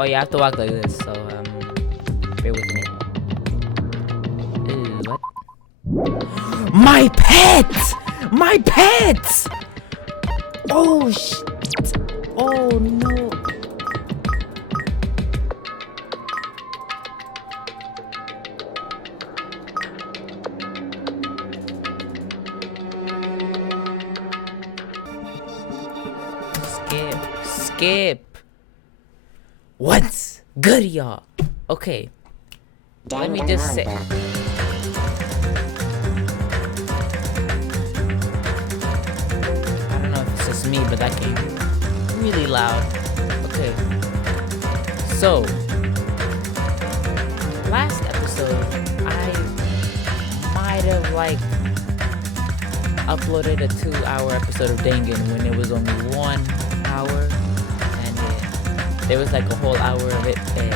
Oh yeah, I have to walk like this, so bear with me. Ew, what? My pet! My pet! Oh shit! Oh no! Skip. What's good, y'all? Okay. Let me just say. I don't know if it's just me, but that came really loud. Okay. So, last episode, I might have uploaded a 2-hour episode of Dangan when it was only 1 hour, and there was a whole hour of it being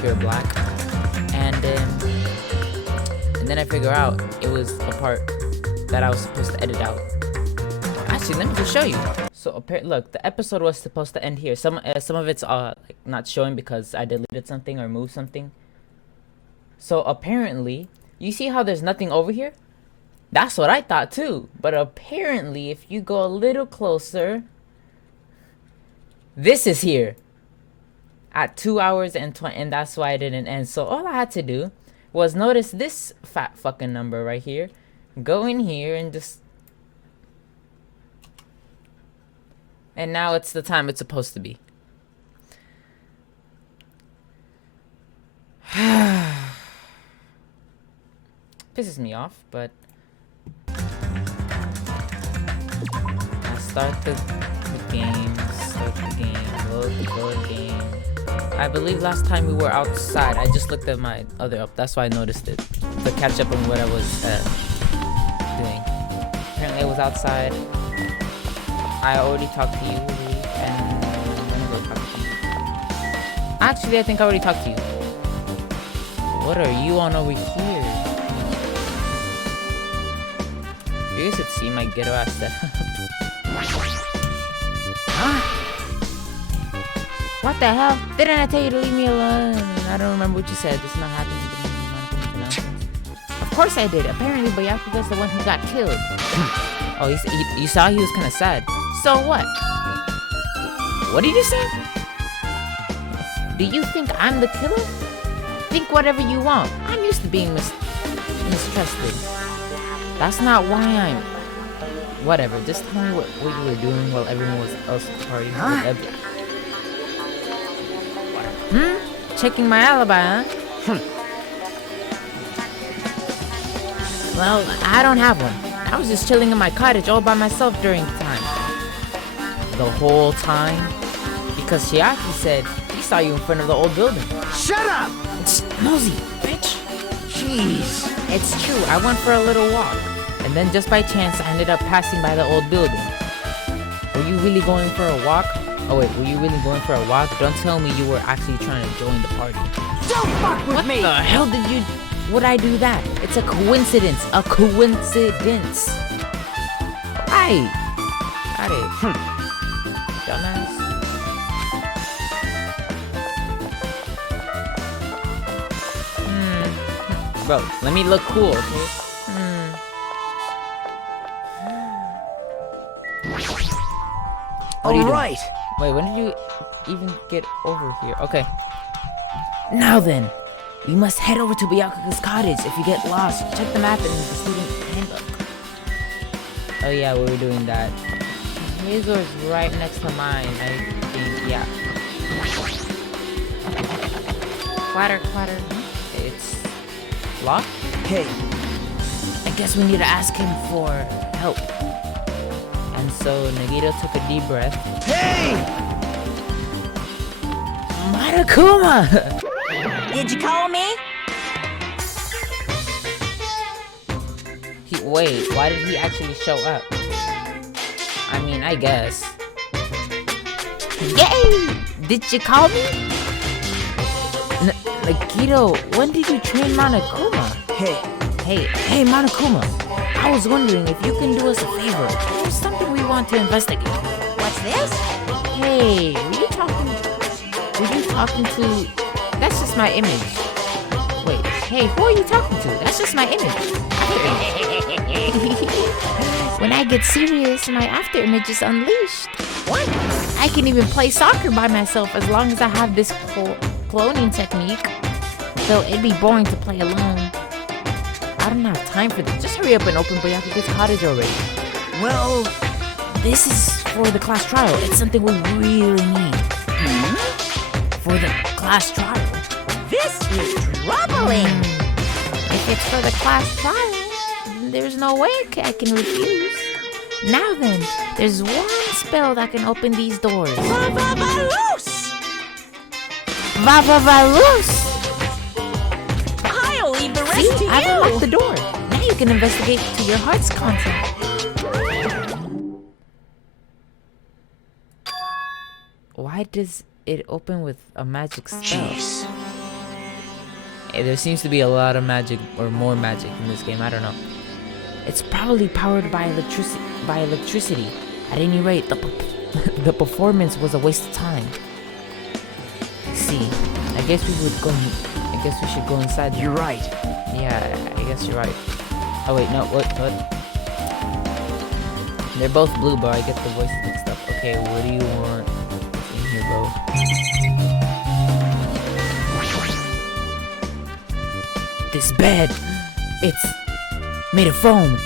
pure black, and then I figure out it was a part that I was supposed to edit out. Actually, let me just show you. So look, the episode was supposed to end here. Some of it's not showing because I deleted something or moved something. So apparently, you see how there's nothing over here? That's what I thought too. But apparently, if you go a little closer, this is here at 2 hours and 20, and that's why I didn't end. So all I had to do was notice this fat fucking number right here. Go in here and just, and now it's the time it's supposed to be. Pisses me off, but start the game, load game. I believe last time we were outside. I just looked at my other up. That's why I noticed it. To catch up on what I was doing. Apparently I was outside. I already talked to you, and I'm gonna go talk to you. Actually, I think I already talked to you. What are you on over here? You guys should see my ghetto ass setup. Huh? What the hell? Didn't I tell you to leave me alone? I don't remember what you said. This is not happening. Of course I did. Apparently, Bayakuga's the one who got killed. Oh, you saw he was kind of sad. So what? What did you say? Do you think I'm the killer? Think whatever you want. I'm used to being mistrusted. That's not why I'm... Whatever, just tell me what you were doing while everyone else partying. Huh? Checking my alibi, huh? Well, I don't have one. I was just chilling in my cottage all by myself during the time. The whole time? Because Shiaki said he saw you in front of the old building. Shut up! It's nosy, bitch. Jeez. It's true, I went for a little walk. And then just by chance, I ended up passing by the old building. Were you really going for a walk? Oh wait, were you really going for a walk? Don't tell me you were actually trying to join the party. Don't fuck with me! What the hell would I do that? It's a coincidence. A coincidence. Right. Got it. Dumbass. Bro, let me look cool, okay? All right. Wait, when did you even get over here? Okay. Now then, we must head over to Byakuga's cottage. If you get lost, check the map and the student handbook. Oh yeah, we were doing that. His door's right next to mine, I think. Yeah. Clatter, clatter. It's locked? Hey. I guess we need to ask him for help. And so Nagito took a deep breath. Hey! Monokuma! Did you call me? Wait, why did he actually show up? I mean, I guess. Yay! Did you call me? Nagito, when did you train Monokuma? Hey, Monokuma. I was wondering if you can do us a favor. There's something we want to investigate. What's this? Hey, were you talking talking to? That's just my image. Wait, hey, who are you talking to? That's just my image. When I get serious, my after image is unleashed. What? I can even play soccer by myself as long as I have this cloning technique. Though it'd be boring to play alone. I don't have time for this. Just hurry up and open Byakuga's cottage already. Well, This is for the class trial. It's something we really need. For the class trial. This is troubling. If it's for the class trial, there's no way I can refuse. Now then, there's one spell that can open these doors. Va-va-va-loose! Va-va-va-loose! I'll leave the rest See, to I've unlocked the you. door. Now you can investigate to your heart's content. Why does it open with a magic spell? jeez. There seems to be a lot of magic, or more magic in this game. I don't know. It's probably powered by electricity. At any rate, the performance was a waste of time. See, I guess we should go inside. You're right. Yeah, I guess you're right. Oh wait, no, what? They're both blue, but I get the voices mixed up. Okay, what do you want in here, bro? This bed, it's made of foam.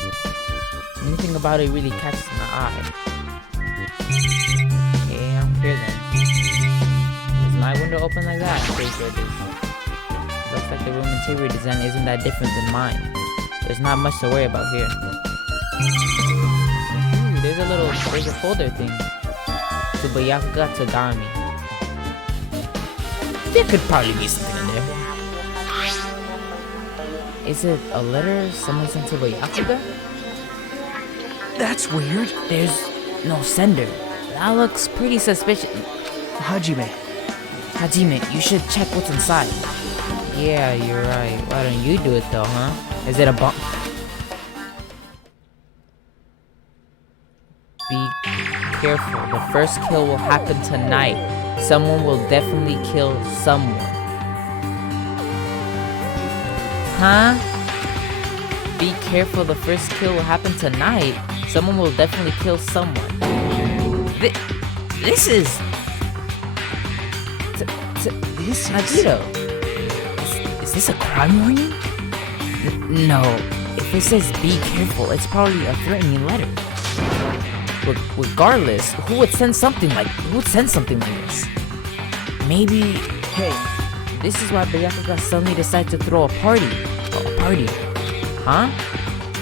Anything about it really catches my eye. Okay, I'm here then. Is my window open like that? Pretty sure it is. Looks like the room interior design isn't that different than mine. There's not much to worry about here. Ooh, there's a folder thing. To Byakuga Tagami. There could probably be something in there. Is it a letter someone sent to Byakuga? That's weird. There's no sender. That looks pretty suspicious. Hajime. Hajime, you should check what's inside. Yeah, you're right. Why don't you do it though, huh? Is it a bomb? Be careful. The first kill will happen tonight. Someone will definitely kill someone. Huh? Be careful. The first kill will happen tonight. Someone will definitely kill someone. This is... This is... Nagito. Is this a crime ring? No. If it says be careful, it's probably a threatening letter. Regardless, who would send something like this? Maybe, hey, this is why Byakuga suddenly decided to throw a party. Huh?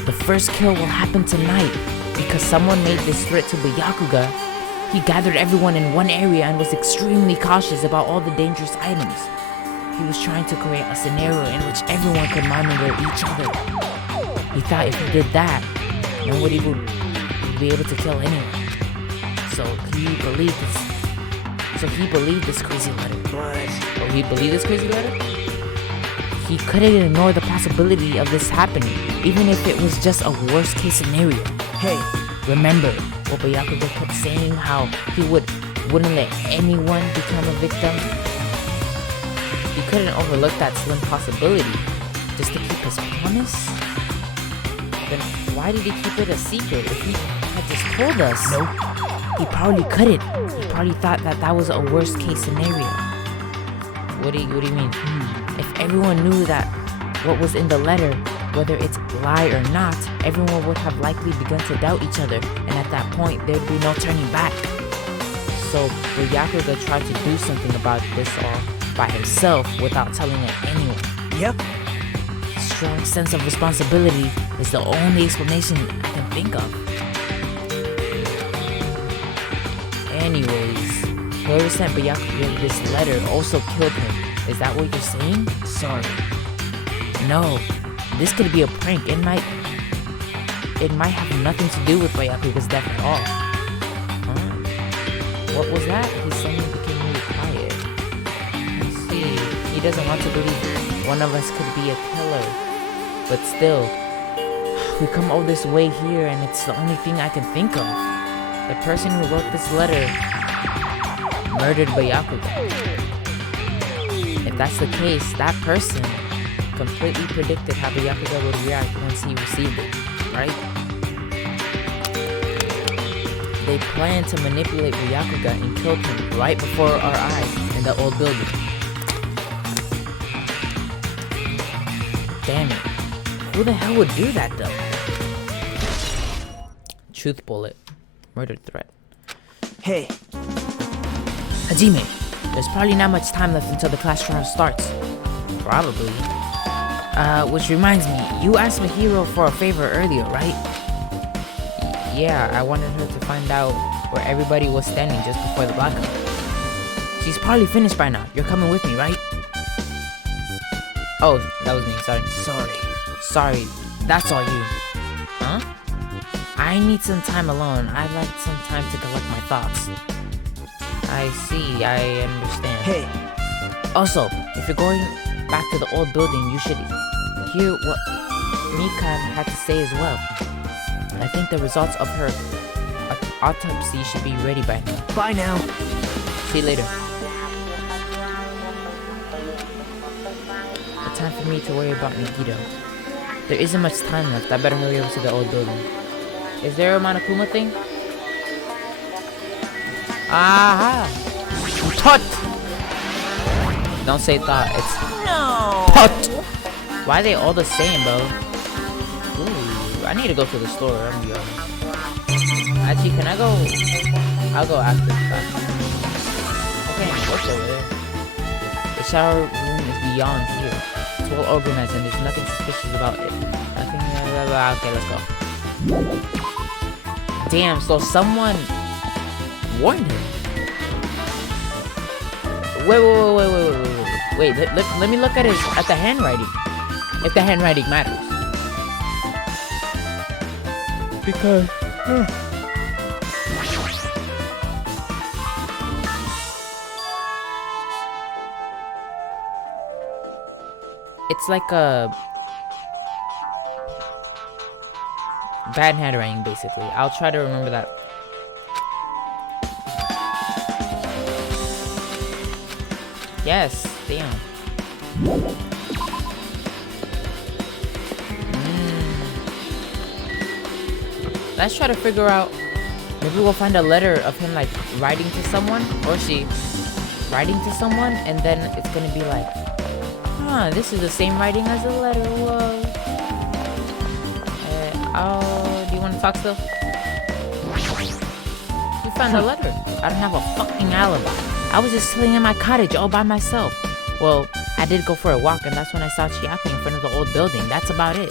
The first kill will happen tonight because someone made this threat to Byakuga. He gathered everyone in one area and was extremely cautious about all the dangerous items. He was trying to create a scenario in which everyone could monitor each other. He thought if he did that, nobody would be able to kill anyone. So he believed this crazy letter. He believed this crazy letter? He couldn't ignore the possibility of this happening, even if it was just a worst case scenario. Hey, remember what Byakuga kept saying, how he wouldn't let anyone become a victim? He couldn't overlook that slim possibility just to keep his promise? Then why did he keep it a secret if he had just told us? Nope. He probably couldn't. He probably thought that was a worst case scenario. What do you mean? If everyone knew that what was in the letter, whether it's a lie or not, everyone would have likely begun to doubt each other, and at that point, there'd be no turning back. So Byakuga tried to do something about this all by himself without telling anyone. Yep. Strong sense of responsibility is the only explanation I can think of. Anyways, whoever sent Byakuga this letter also killed him. Is that what you're saying? Sorry. No, this could be a prank. It might have nothing to do with Byakuga's death at all. Huh? What was that? He suddenly became really quiet. I see. He doesn't want to believe one of us could be a killer. But still, we come all this way here and it's the only thing I can think of. The person who wrote this letter murdered Byakuga. If that's the case, that person completely predicted how the Yakuza would react once he received it, right? They planned to manipulate Ryakuga and killed him right before our eyes in the old building. Damn it. Who the hell would do that though? Truth bullet. Murder threat. Hey, Hajime, there's probably not much time left until the class trial starts. Probably. Which reminds me, you asked Mahiro for a favor earlier, right? Yeah, I wanted her to find out where everybody was standing just before the blackout. She's probably finished by now. You're coming with me, right? Oh, that was me. Sorry, that's all you. Huh? I need some time alone. I'd like some time to collect my thoughts. I see, I understand. hey, Also, if you're going back to the old building, you should hear what Mikan had to say as well. I think the results of her autopsy should be ready by now. bye now. See you later. It's time for me to worry about Megiddo. There isn't much time left. I better hurry over to the old building. Is there a Monokuma thing? Aha! Tut! Don't say thought, it's No. tut! Why are they all the same, bro? Ooh, I need to go to the store, I'm gonna be honest. Actually, can I go? I'll go after the fact. Okay, what's over there? The shower room is beyond here. It's well organized and there's nothing suspicious about it. Nothing, okay, let's go. Damn, so someone warned him. Wait, let me look at the handwriting. If the handwriting matters. Because it's like a bad handwriting, basically. I'll try to remember that. Yes, damn. Let's try to figure out. Maybe we'll find a letter of him like writing to someone, or she writing to someone, and then it's gonna be like, huh, this is the same writing as the letter. Whoa. Oh, do you want to talk still? We found a letter. I don't have a fucking alibi. I was just sitting in my cottage all by myself. Well, I did go for a walk, and that's when I saw Chiaki in front of the old building. That's about it.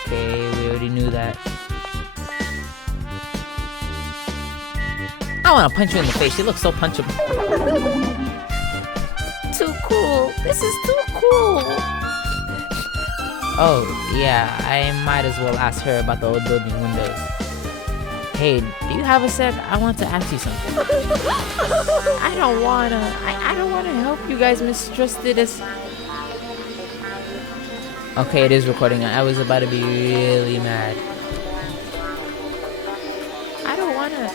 Okay, we already knew that. I want to punch you in the face. You look so punchable. Too cool. This is too cool. Oh, yeah. I might as well ask her about the old building windows. Hey, do you have a sec? I want to ask you something. I don't wanna help you guys mistrusted us. Okay, it is recording. I was about to be really mad. I don't wanna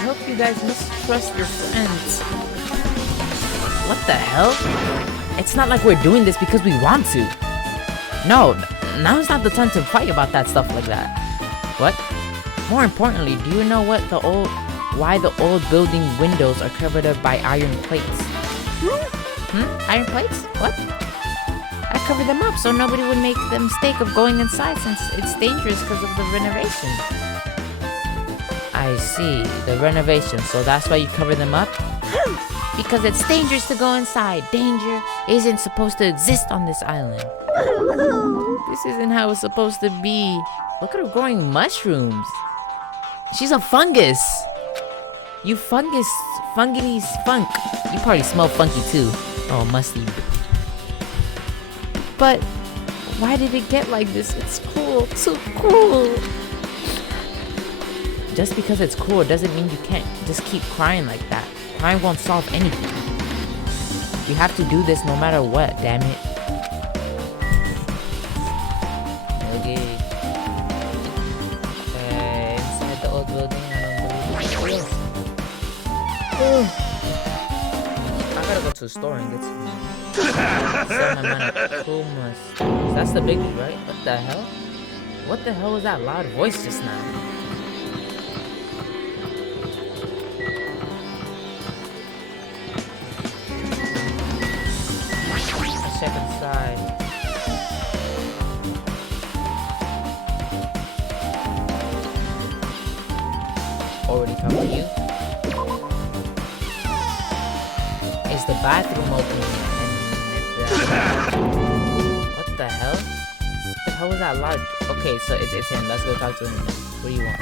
help you guys mistrust your friends. What the hell? It's not like we're doing this because we want to. No, now is not the time to fight about that stuff like that. What? More importantly, do you know why the old building windows are covered up by iron plates? Iron plates? What? I covered them up so nobody would make the mistake of going inside since it's dangerous because of the renovation. I see, the renovation, so that's why you cover them up? Because it's dangerous to go inside. Danger isn't supposed to exist on this island. This isn't how it's supposed to be. Look at her growing mushrooms. She's a fungus. You fungus, fungity funk. You probably smell funky too. Oh, musty. But why did it get like this? It's cool, too cool. Just because it's cool doesn't mean you can't just keep crying like that. Crying won't solve anything. You have to do this no matter what, damn it. Okay. Inside the old building, I don't believe it. I gotta go to the store and get some. Sell my Kumas. That's the biggie, right? What the hell? What the hell was that loud voice just now? Let's check inside. Already talking to you. Is the bathroom open? What the hell? What the hell was that loud? Okay, so it's him. Let's go talk to him. What do you want?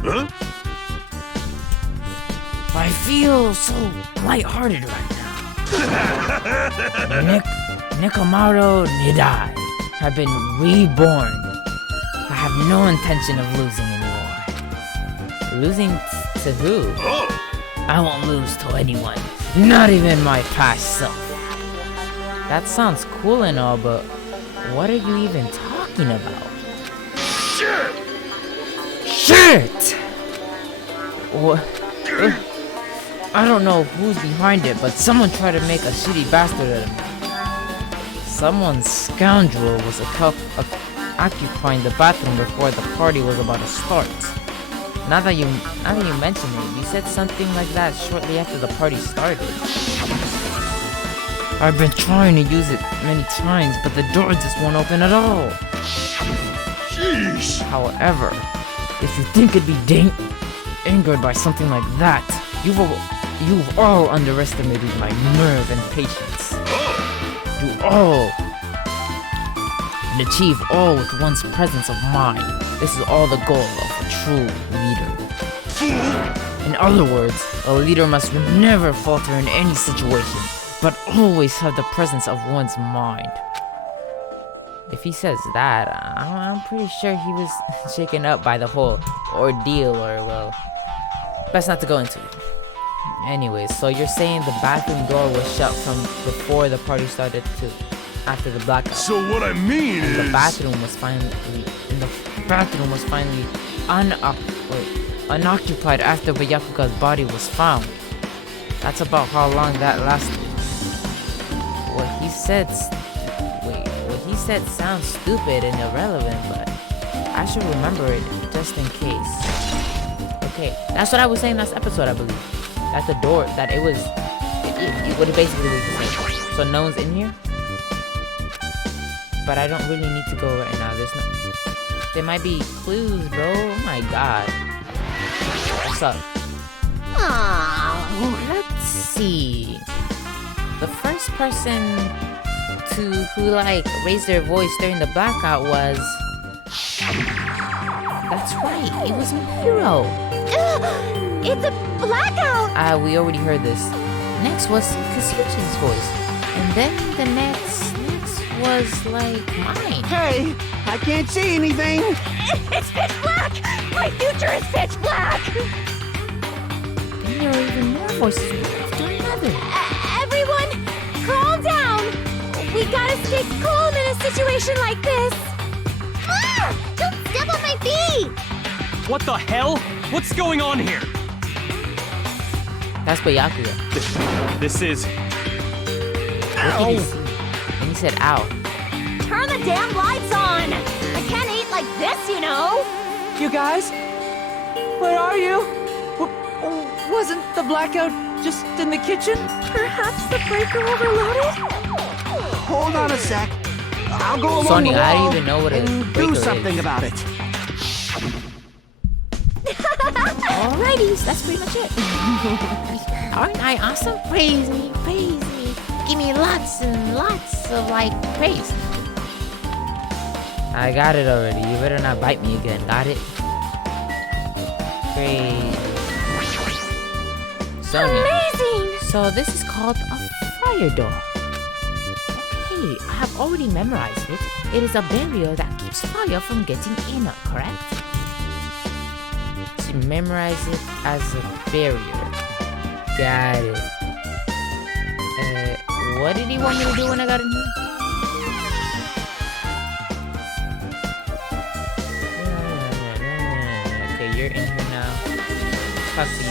Huh? I feel so lighthearted right now. Nekomaru Nidai have been reborn. I have no intention of losing anymore. Losing to who? Oh! I won't lose to anyone, not even my past self. That sounds cool and all, but what are you even talking about? Sure! Shit! What? I don't know who's behind it, but someone tried to make a shitty bastard out of me. Someone scoundrel was occupying the bathroom before the party was about to start. Now that you mention it, you said something like that shortly after the party started. I've been trying to use it many times, but the door just won't open at all. Sheesh! However, if you think it'd be angered by something like that, you've all underestimated my nerve and patience. Do all and achieve all with one's presence of mind. This is all the goal of a true leader. In other words, a leader must never falter in any situation, but always have the presence of one's mind. If he says that, I'm pretty sure he was shaken up by the whole ordeal, or well, best not to go into it. Anyways, so you're saying the bathroom door was shut from before the party started to after the blackout. So what I mean is... The bathroom was finally unoccupied after Byakuga's body was found. That's about how long that lasted. What he said sounds stupid and irrelevant, but I should remember it just in case. Okay, that's what I was saying last episode, I believe. That the door, that it was, it would basically be the same. So no one's in here? But I don't really need to go right now. There might be clues, bro. Oh my god. What's up? Oh, Let's see. The first person who raised their voice during the blackout was... That's right, it was Mihiro. it's a blackout! We already heard this. Next was Kazuchi's voice. And then the next was mine. Hey, I can't see anything. It's pitch black! My future is pitch black! Then there were even more voices one after another. Everyone, calm down! We gotta stay calm in a situation like this! Ah! Don't step on my feet! What the hell? What's going on here? That's Byakuga. This is... What did he see? And he said, ow. Turn the damn lights on! I can't eat like this, you know! You guys? Where are you? Wasn't the blackout just in the kitchen? Perhaps the breaker overloaded? Hold on a sec. I'll go along Sonya, the I wall don't even know what a and breaker do something is. about it. Alrighty, so that's pretty much it. Aren't I awesome? Praise me, praise me. Give me lots and lots of praise. I got it already. You better not bite me again. Got it? Praise. Sonya. Amazing! So this is called a fire door. Okay, I have already memorized it. It is a barrier that keeps fire from getting in, correct? To memorize it as a barrier. Got it. What did he want me to do when I got in here? Okay, you're in here now. Talk to you.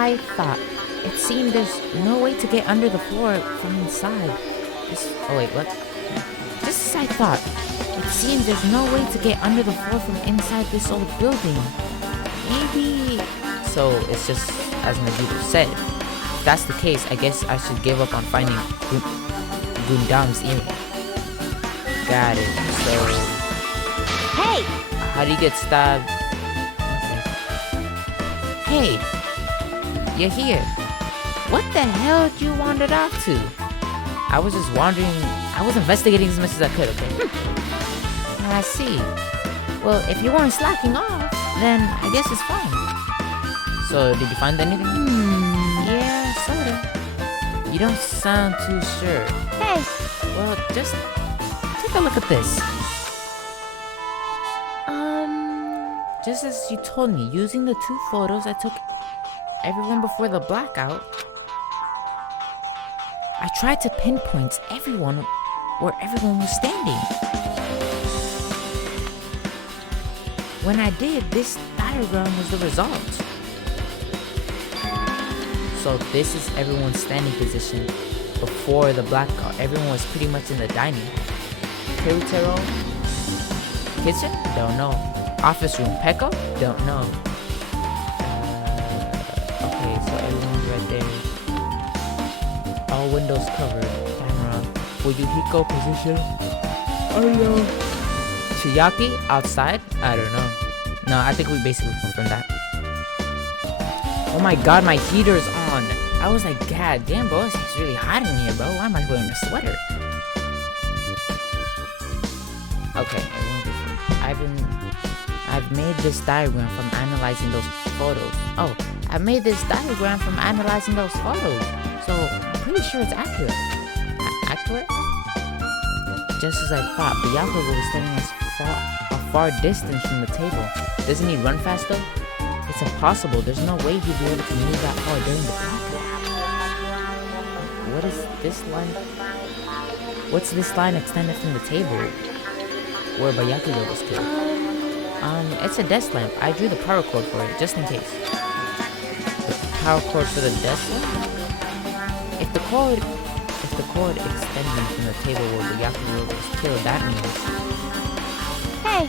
I thought. It seemed there's no way to get under the floor from inside. Oh wait, what? Just as I thought. It seems there's no way to get under the floor from inside this old building. Maybe... So it's just as Nagito said. If that's the case, I guess I should give up on finding Gundam's earring. Got it. So... Hey! How do you get stabbed? Okay. Hey! You're here. What the hell did you wandered off to? I was just wandering... I was investigating as much as I could, okay? I see. Well, if you weren't slacking off, then I guess it's fine. So, did you find anything? Yeah, sorta. You don't sound too sure. Hey! Well, just take a look at this. Just as you told me, using the 2 photos I took everyone before the blackout, I tried to pinpoint everyone where everyone was standing. When I did, this diagram was the result. So this is everyone's standing position before the blackout. Everyone was pretty much in the dining hall. Kirutaro? Kitchen? Don't know. Office room? Peko? Don't know. Okay, so everyone's right there. All windows covered. Camera. Fuyuhiko position? Oh no. Chiyaki? Outside? I don't know. No, I think we basically confirmed that. Oh my god, my heater's on. I was like, god damn, bro, it's really hot in here, bro. Why am I wearing a sweater? Okay, I've made this diagram from analyzing those photos. Oh, I've made this diagram from analyzing those photos. So, I'm pretty sure it's accurate. Accurate? Just as I thought, Byakuya was standing a far distance from the table. Doesn't he run fast though? It's impossible. There's no way he'd be able to move that far during the blackout. What is this line? What's this line extended from the table where Byakuya was killed? It's a desk lamp. I drew the power cord for it, just in case. The power cord for the desk lamp? If the cord extending from the table where Byakuya was killed, that means... Hey!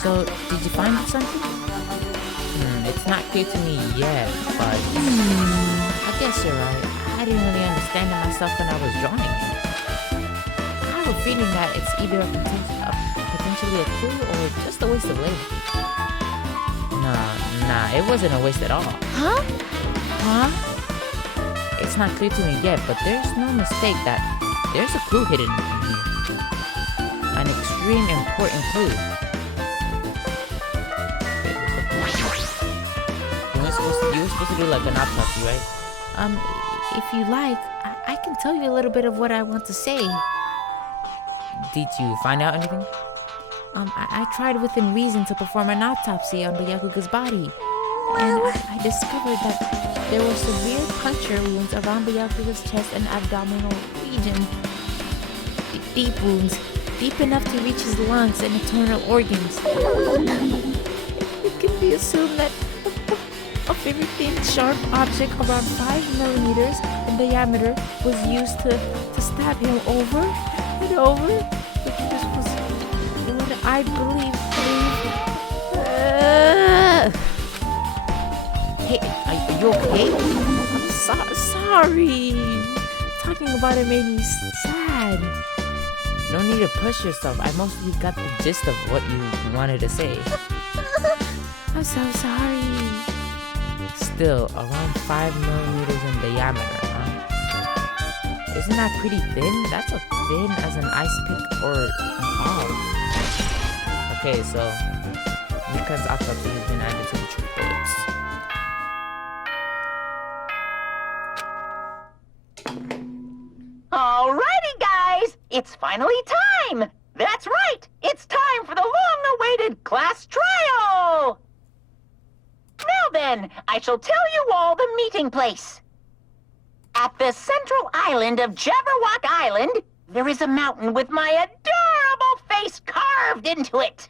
So, did you find something? It's not clear to me yet, but... I guess you're right. I didn't really understand it myself when I was drawing it. I have a feeling that it's either potentially a clue or just a waste of labor. Nah, it wasn't a waste at all. Huh? Huh? It's not clear to me yet, but there's no mistake that there's a clue hidden in here. An extreme important clue. You were supposed to do like an autopsy, right? If you like, I can tell you a little bit of what I want to say. Did you find out anything? I tried within reason to perform an autopsy on Byakuga's body. And I discovered that there were severe puncture wounds around Byakuga's chest and abdominal region. Deep wounds, deep enough to reach his lungs and internal organs. It can be assumed that a very thin, sharp object around 5 millimeters in diameter was used to stab him over and over. This was what I believe. Hey, are you okay? I'm sorry. Talking about it made me sad. No need to push yourself. I mostly got the gist of what you wanted to say. I'm so sorry. Still, around 5 millimeters in diameter, huh? Isn't that pretty thin? That's as thin as an ice pick or an olive. Okay, so Mika's autopsy has been added to the truth bullets. Alrighty, guys! It's finally time! That's right! It's time for the long-awaited class trial! Now then, I shall tell you all the meeting place. At the central island of Jabberwock Island, there is a mountain with my adorable face carved into it.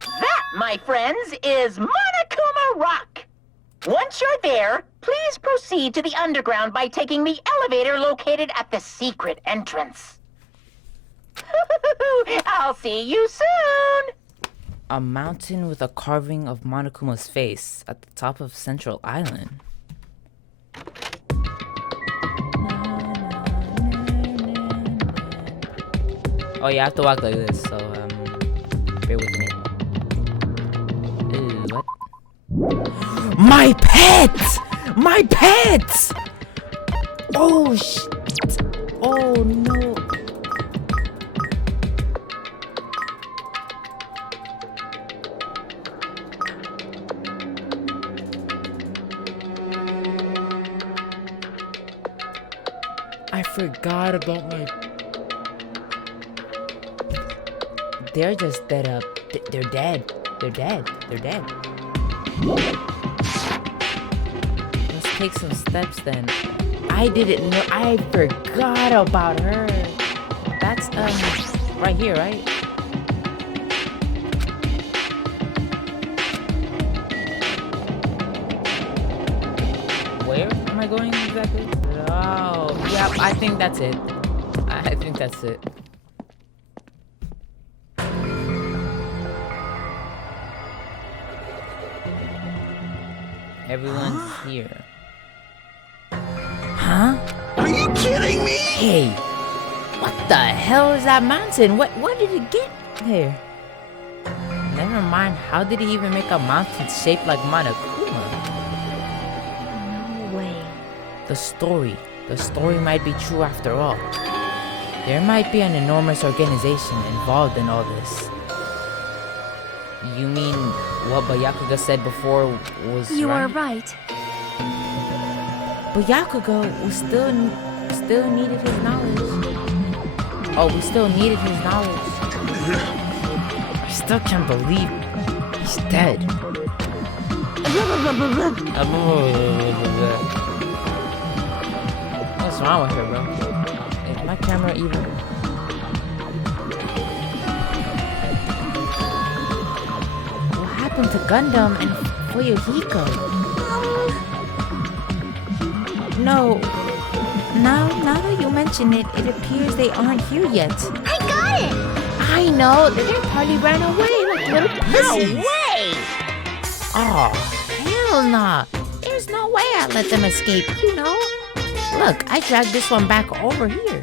That, my friends, is Monokuma Rock. Once you're there, please proceed to the underground by taking the elevator located at the secret entrance. I'll see you soon! A mountain with a carving of Monokuma's face at the top of Central Island. Oh, you have to walk like this, so, bear with me. Ooh, what? My pet! My pet! Oh, shit! Oh, no. I forgot about my... They're just dead up. They're dead. They're dead. They're dead. Let's take some steps then. I didn't know. I forgot about her. That's, right here, right? Where am I going exactly? Oh, yeah, I think that's it. I think that's it. Everyone's here. Huh? Are you kidding me? Hey, what the hell is that mountain? What did it get there? Never mind, how did he even make a mountain shaped like Monokuma? No way. The story might be true after all. There might be an enormous organization involved in all this. You mean what Byakuga said before was You right? are right. Byakuga was still needed his knowledge. Oh, we still needed his knowledge. I still can't believe he's dead. What's wrong with her, bro? Is my camera even... What happened to Gundam and Fuyuhiko? No. Now that you mention it, it appears they aren't here yet. I got it! I know, they probably ran away like little pussies. No way! Oh, hell nah. There's no way I'd let them escape, you know? Look, I dragged this one back over here.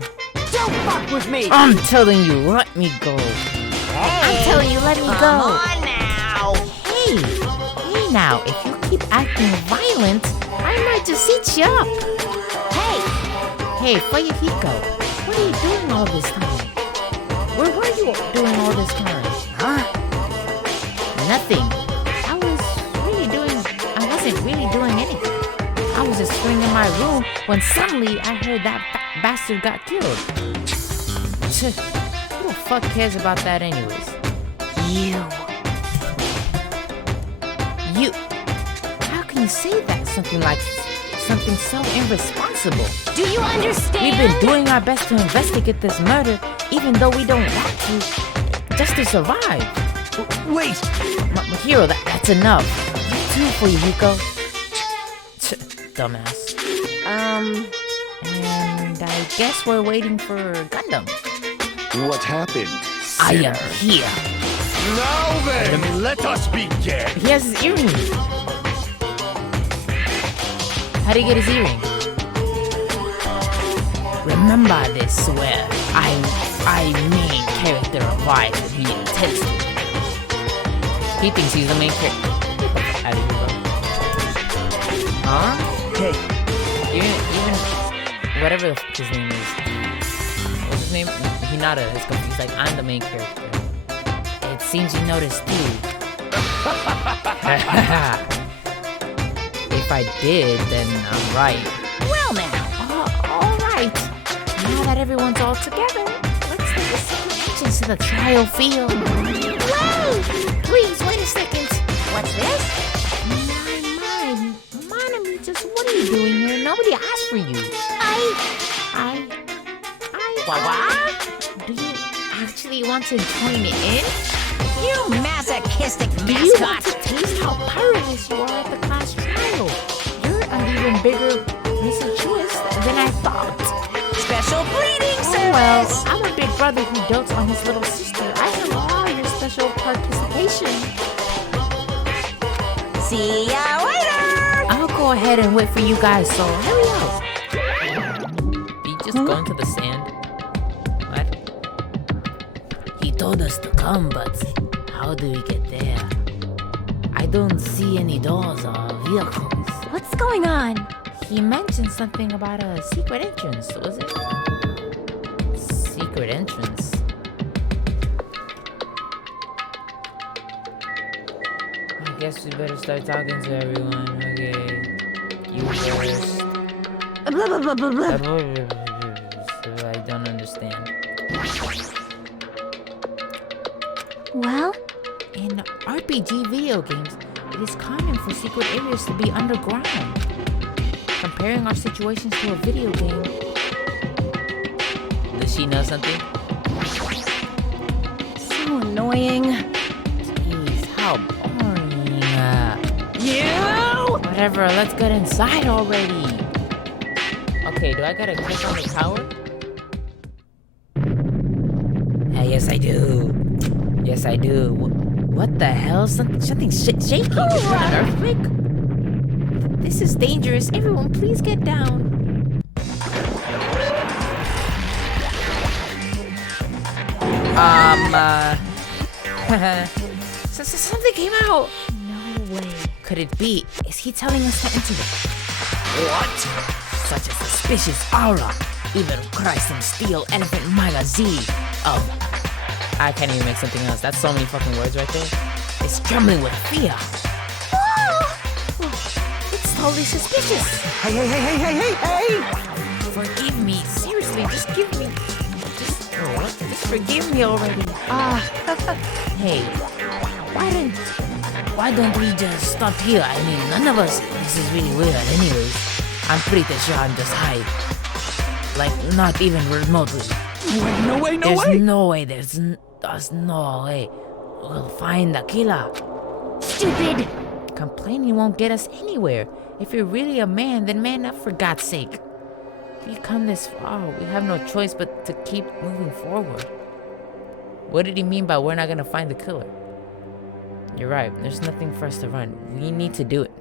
Don't fuck with me! I'm telling you, let me go. I'm telling you, let me go. Come on now! Hey now, if you keep acting violent, I might just eat you up. Hey, Fuyuhiko, what are you doing all this time? Where were you doing all this time? Huh? Nothing. I wasn't really doing anything. I was just sitting in my room when suddenly I heard that bastard got killed. Who the fuck cares about that anyways? You. How can you say that? Something so irresponsible. Do you understand? We've been doing our best to investigate this murder, even though we don't want to, just to survive. Wait! Mahiro, that's enough. Too for you, Yuko. Dumbass. And I guess we're waiting for Gundam. What happened? I am here. Now then, let us begin. He has his earring. How'd he get his earring? Remember this, where I main character revives if he intends to. He thinks he's the main character. Get the fuck out of here, bro. Huh? Hey, Even whatever the fuck his name is. What's his name? Hinata is confused. He's like, I'm the main character. It seems you noticed too. If I did, then I'm right. Well now. All right. Now that everyone's all together, let's take a second entrance to the trial field. Whoa! Please, wait a second. What's this? My, Monami, just what are you doing here? Nobody asked for you. What? Do you actually want to join in? You masochistic Do you want mascot! to taste how powerless you are at the class trial? even bigger missing twist than I thought. Special bleeding Oh, service! well, I'm a big brother who dotes on his little sister. I can allow your special participation. See ya later! I'll go ahead and wait for you guys, so hurry up. Did you just go into the sand? What? He told us to come, but how do we get there? I don't see any doors or vehicles. What's going on? He mentioned something about a secret entrance, was it? Secret entrance? I guess we better start talking to everyone. Okay. You first. Blah, blah, blah, blah, blah. So I don't understand. Well, In RPG video games, it is common for secret areas to be underground. Comparing our situations to a video game, Does she know something? so annoying. jeez, how boring. You! Whatever, let's get inside already. Okay, do I gotta click on the tower? Yes, I do. Yes, I do. What the hell? Something shaking. Is that an earthquake? This is dangerous. Everyone, please get down. Something came out. No way. Could it be? Is he telling us to enter the... What? Such a suspicious aura. Even Christ and Steel Elephant Magazine. I can't even make something else. That's so many fucking words right there. It's trembling with fear. Oh! It's totally suspicious. Hey! Forgive me. Seriously, just give me... Just forgive me already. Hey, why don't we just stop here? I mean, none of us... This is really weird anyways. I'm pretty sure I'm just high. Like, not even remotely. No way! There's no way. There's no way. We'll find the killer. Stupid! Complaining won't get us anywhere. If you're really a man, then man up for God's sake. We've come this far. We have no choice but to keep moving forward. What did he mean by we're not gonna find the killer? You're right. There's nothing for us to run. We need to do it.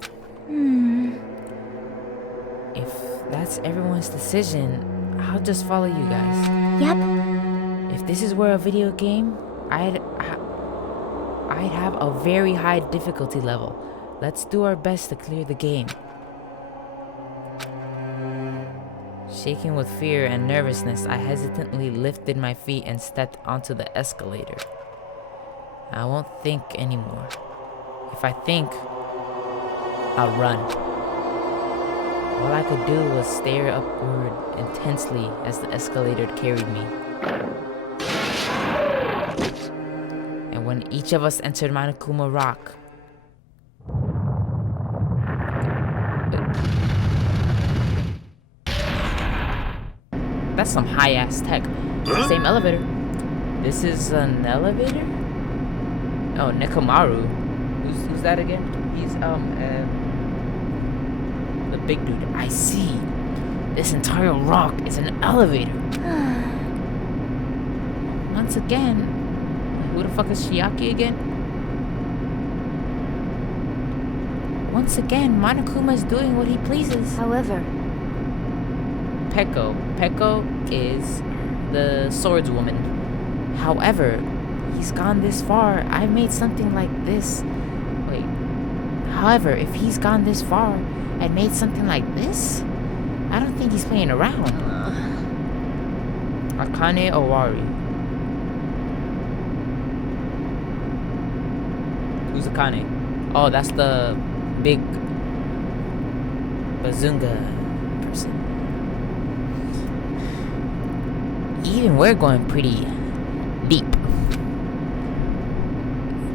If that's everyone's decision, I'll just follow you guys. Yep. If this is where a video game, I'd have a very high difficulty level. Let's do our best to clear the game. Shaking with fear and nervousness, I hesitantly lifted my feet and stepped onto the escalator. I won't think anymore. If I think, I'll run. All I could do was stare upward intensely as the escalator carried me. And when each of us entered Monokuma Rock, that's some high-ass tech. Same elevator. This is an elevator? Oh, Nekomaru. Who's that again? He's, the big dude. I see. This entire rock is an elevator. Once again, who the fuck is Shiaki again? Once again, Monokuma is doing what he pleases. However, Peko is the swordswoman. However, he's gone this far. I made something like this. Wait. However, if he's gone this far and made something like this, I don't think he's playing around. Akane Owari. Who's Akane? Oh, that's the big bazunga person. Even we're going pretty deep.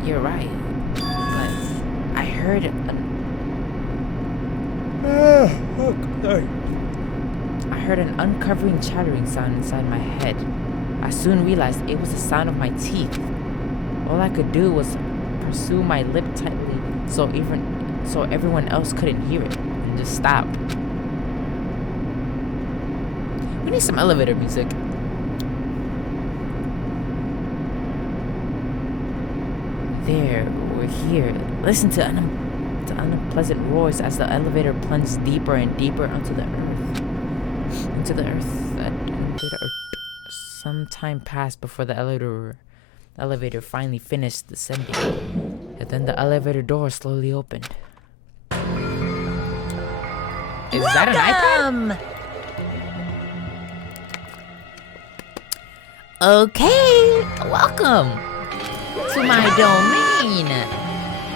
You're right. But I heard an uncovering chattering sound inside my head. I soon realized it was the sound of my teeth. All I could do was pursue my lip tightly so everyone else couldn't hear it. and just stop. We need some elevator music. There, we're here. Listen to unpleasant roars as the elevator plunged deeper and deeper into the earth. Into the earth. Some time passed before the elevator finally finished descending, and then the elevator door slowly opened. Is that an iPad? Okay, welcome to my domain.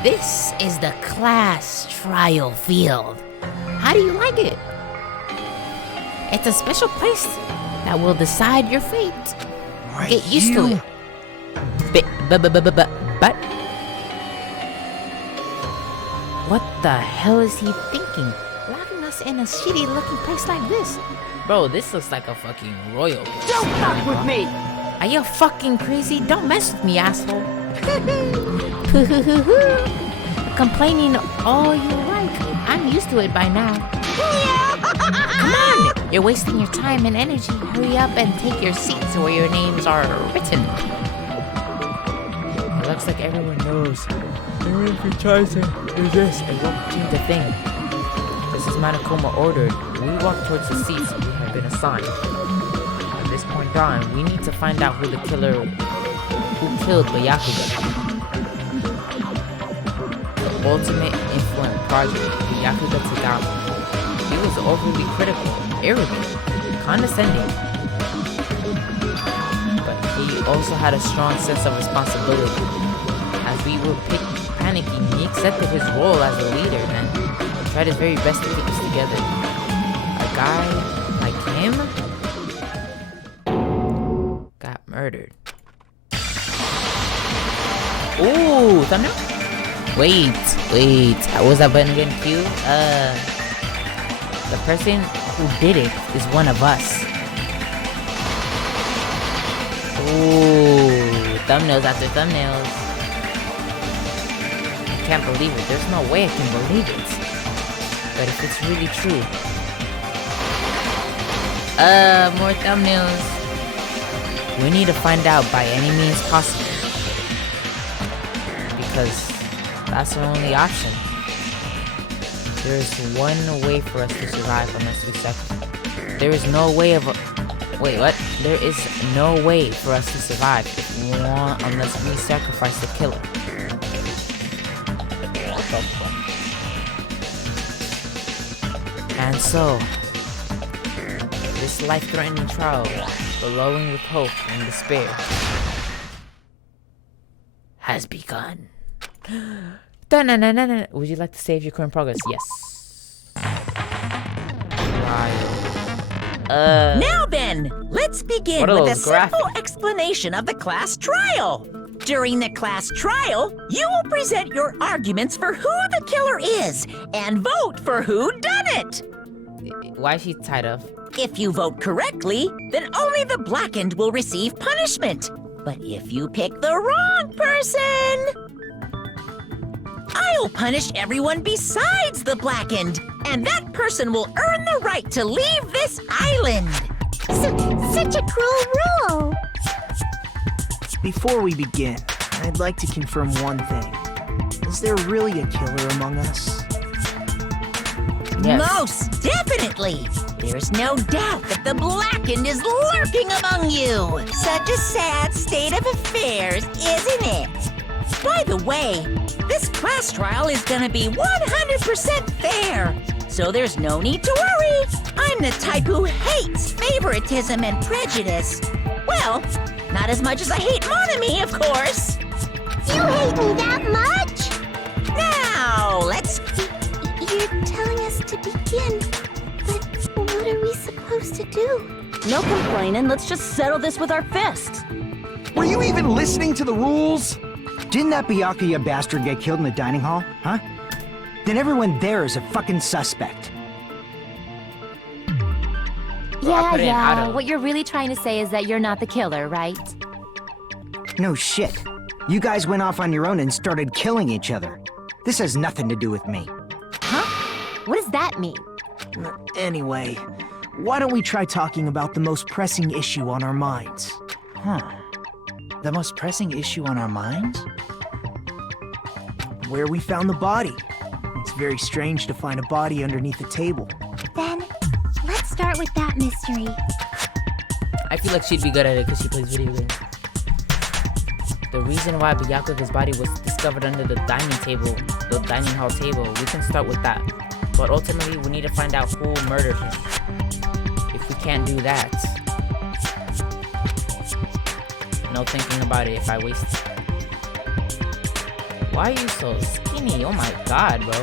This is the class trial field. How do you like it? It's a special place that will decide your fate. Get used to it. But what the hell is he thinking? Locking us in a shitty looking place like this? Bro, this looks like a fucking royal place. Don't fuck with me! Are you fucking crazy? Don't mess with me, asshole. Complaining all you like. I'm used to it by now. Come on! You're wasting your time and energy. Hurry up and take your seats where your names are written. It looks like everyone knows. Even if he tries to resist, it won't change a thing. This is Monokuma ordered. We walk towards the seats we have been assigned. At this point on, we need to find out who killed Byakuya. The ultimate influence project, Byakuya Tagawa. He was overly critical, arrogant, condescending. But he also had a strong sense of responsibility. As we were panicking, he accepted his role as a leader and tried his very best to keep us together. A guy like him got murdered. Ooh, thumbnail? Wait. Was that button again Q? The person who did it is one of us. Ooh, thumbnails after thumbnails. I can't believe it. There's no way I can believe it. But if it's really true. More thumbnails. We need to find out by any means possible. Because that's our only option. There is one way for us to survive unless we sacrifice. There is no way of... Wait, what? There is no way for us to survive unless we sacrifice the killer. What the fuck? And so, this life-threatening trial, glowing with hope and despair, has begun. Da-na-na-na-na. Would you like to save your current progress? Yes. Now then, let's begin with a simple explanation of the class trial. During the class trial, you will present your arguments for who the killer is and vote for who done it. Why is she tied up? If you vote correctly, then only the blackened will receive punishment. But if you pick the wrong person, I'll punish everyone besides the blackened, and that person will earn the right to leave this island. Such a cruel rule. Before we begin, I'd like to confirm one thing. Is there really a killer among us? Yes. Most definitely. There's no doubt that the blackened is lurking among you. Such a sad state of affairs, isn't it? By the way, this class trial is gonna be 100% fair, so there's no need to worry. I'm the type who hates favoritism and prejudice. Well, not as much as I hate Monami, of course. You hate me that much? Now, let's... You're telling us to begin, but what are we supposed to do? No complaining, let's just settle this with our fists. Were you even listening to the rules? Didn't that Byakuya bastard get killed in the dining hall, huh? Then everyone there is a fucking suspect. Yeah. What you're really trying to say is that you're not the killer, right? No shit. You guys went off on your own and started killing each other. This has nothing to do with me. Huh? What does that mean? Anyway, why don't we try talking about the most pressing issue on our minds? The most pressing issue on our minds? Where we found the body. It's very strange to find a body underneath a table. Then, let's start with that mystery. I feel like she'd be good at it because she plays video games. The reason why Byakuya's body was discovered under the dining hall table, we can start with that. But ultimately, we need to find out who murdered him. If we can't do that, no thinking about it if I waste. Why are you so skinny? Oh my god, bro.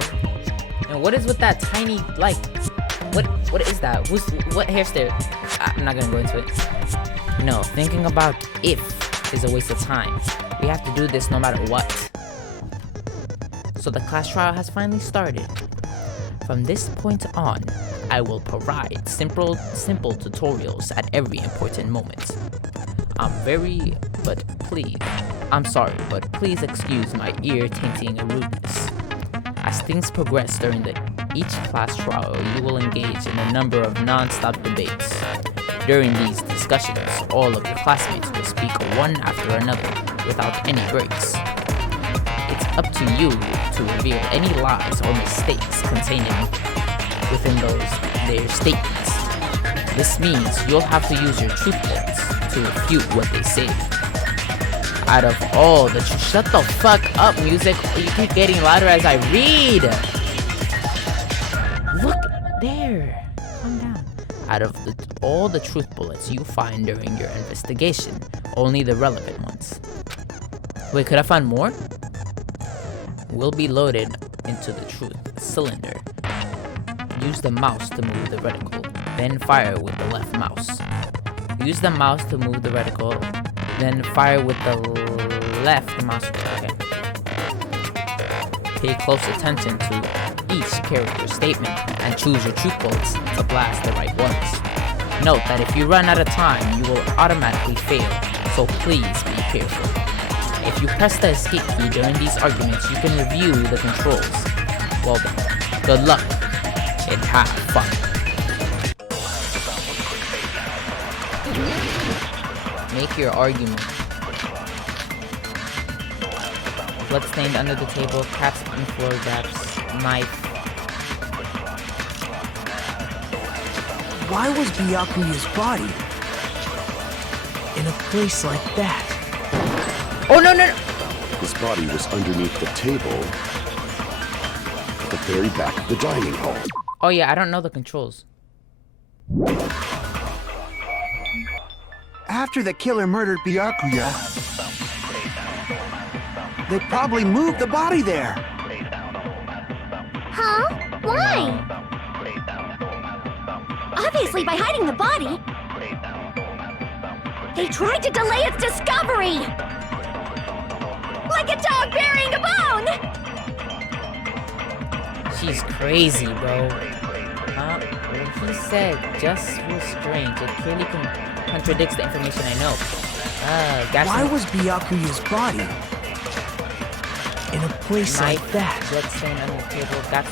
And what is with that tiny, like, what is that? What hairstyle? I'm not gonna go into it. No, thinking about if is a waste of time. We have to do this no matter what. So the class trial has finally started. From this point on, I will provide simple tutorials at every important moment. I'm sorry, but please excuse my ear-tainting rudeness. As things progress during each class trial, you will engage in a number of non-stop debates. During these discussions, all of your classmates will speak one after another without any breaks. It's up to you to reveal any lies or mistakes contained within their statements. This means you'll have to use your truth bullets to refute what they say. Out of all the shut the fuck up, music! You keep getting louder as I read. Look there. Calm down. Out of all the truth bullets you find during your investigation, only the relevant ones. Wait, could I find more? Will be loaded into the truth cylinder. Use the mouse to move the reticle, then fire with the left mouse. Use the mouse to move the reticle, then fire with the left mouse. Okay. Pay close attention to each character's statement and choose your truth bullets to blast the right ones. Note that if you run out of time, you will automatically fail, so please be careful. If you press the escape key during these arguments, you can review the controls. Well then, good luck and have fun. Make your argument. Blood stained under the table, caps and floor gaps, knife. Why was Byakuya's body in a place like that? Oh no! His body was underneath the table at the very back of the dining hall. Oh yeah, I don't know the controls. After the killer murdered Byakuya, they probably moved the body there. Huh? Why? Obviously by hiding the body. They tried to delay its discovery! Like a dog burying a bone! She's crazy, bro. What he said just was strange. It clearly contradicts the information I know. Why was Byakuya's body in a place like that? Blood stain under the table. Blood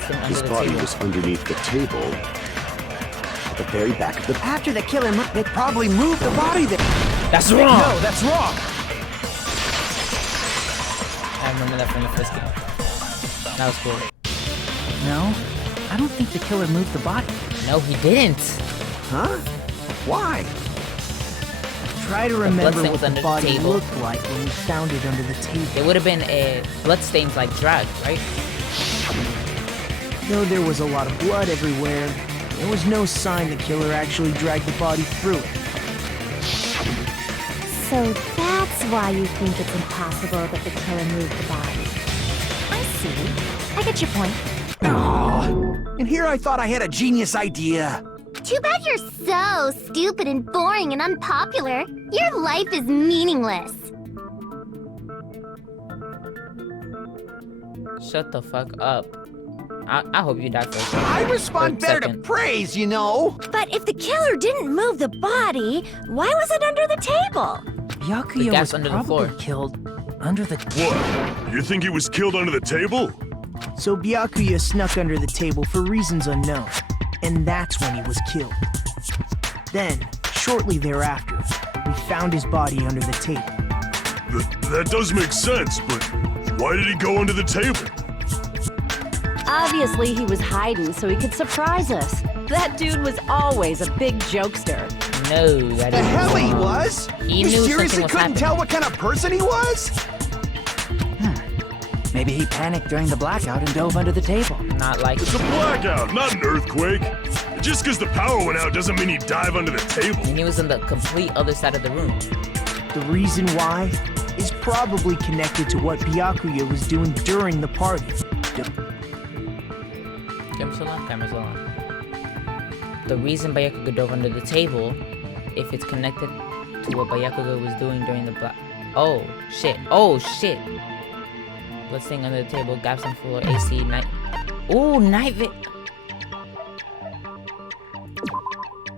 stain under His the body table. was underneath the table at the very back of the... After the killer they probably moved the body there. That's wrong! No, that's wrong! I remember that from the first game. That was cool. No, I don't think the killer moved the body. No, he didn't. Huh? Why? Try to remember bloodstain what was the under the body table. looked like when we found it under the table. It would have been a bloodstains like drag, right? Though there was a lot of blood everywhere, there was no sign the killer actually dragged the body through it. So that's why you think it's impossible that the killer moved the body. I see. I get your point. Aww. And here I thought I had a genius idea. Too bad you're so stupid and boring and unpopular. Your life is meaningless. Shut the fuck up. I hope you die first. I respond better to praise, you know. But if the killer didn't move the body, why was it under the table? Byakuya gas was under the probably floor. killed under the... What? You think he was killed under the table? So Byakuya snuck under the table for reasons unknown, and that's when he was killed. Then, shortly thereafter, we found his body under the table. That does make sense, but why did he go under the table? Obviously, he was hiding so he could surprise us. That dude was always a big jokester. No, that The is hell he wrong. was? He You knew seriously something was couldn't happening. tell what kind of person he was? Maybe he panicked during the blackout and dove under the table. Not like It's a blackout, not an earthquake. Just because the power went out doesn't mean he dive under the table. and he was on the complete other side of the room. The reason why is probably connected to what Byakuya was doing during the party. Camera's still on? Camera's still on. The reason Byakuya dove under the table, if it's connected to what Byakuya was doing during the black... Oh, shit. Oh, shit. Let's sing under the table, gaps on floor, AC, night... Ooh, night vi...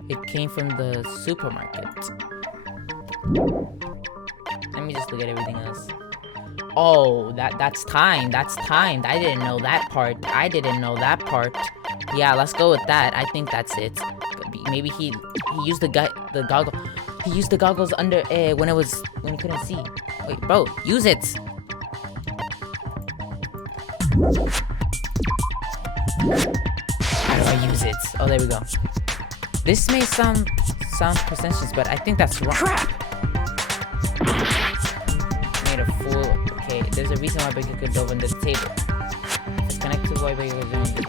It came from the supermarket. Let me just look at everything else. Oh, that's timed. That's timed. I didn't know that part. I didn't know that part. Yeah, let's go with that. I think that's it. Maybe he used the goggle. He used the goggles under when he couldn't see. Wait, bro, use it. How do I use it? Oh, there we go. This may sound pretentious, but I think that's wrong. Crap! Made a fool. Okay, there's a reason why Byakuya dove under the table. It's connected to why Byakuya dove under the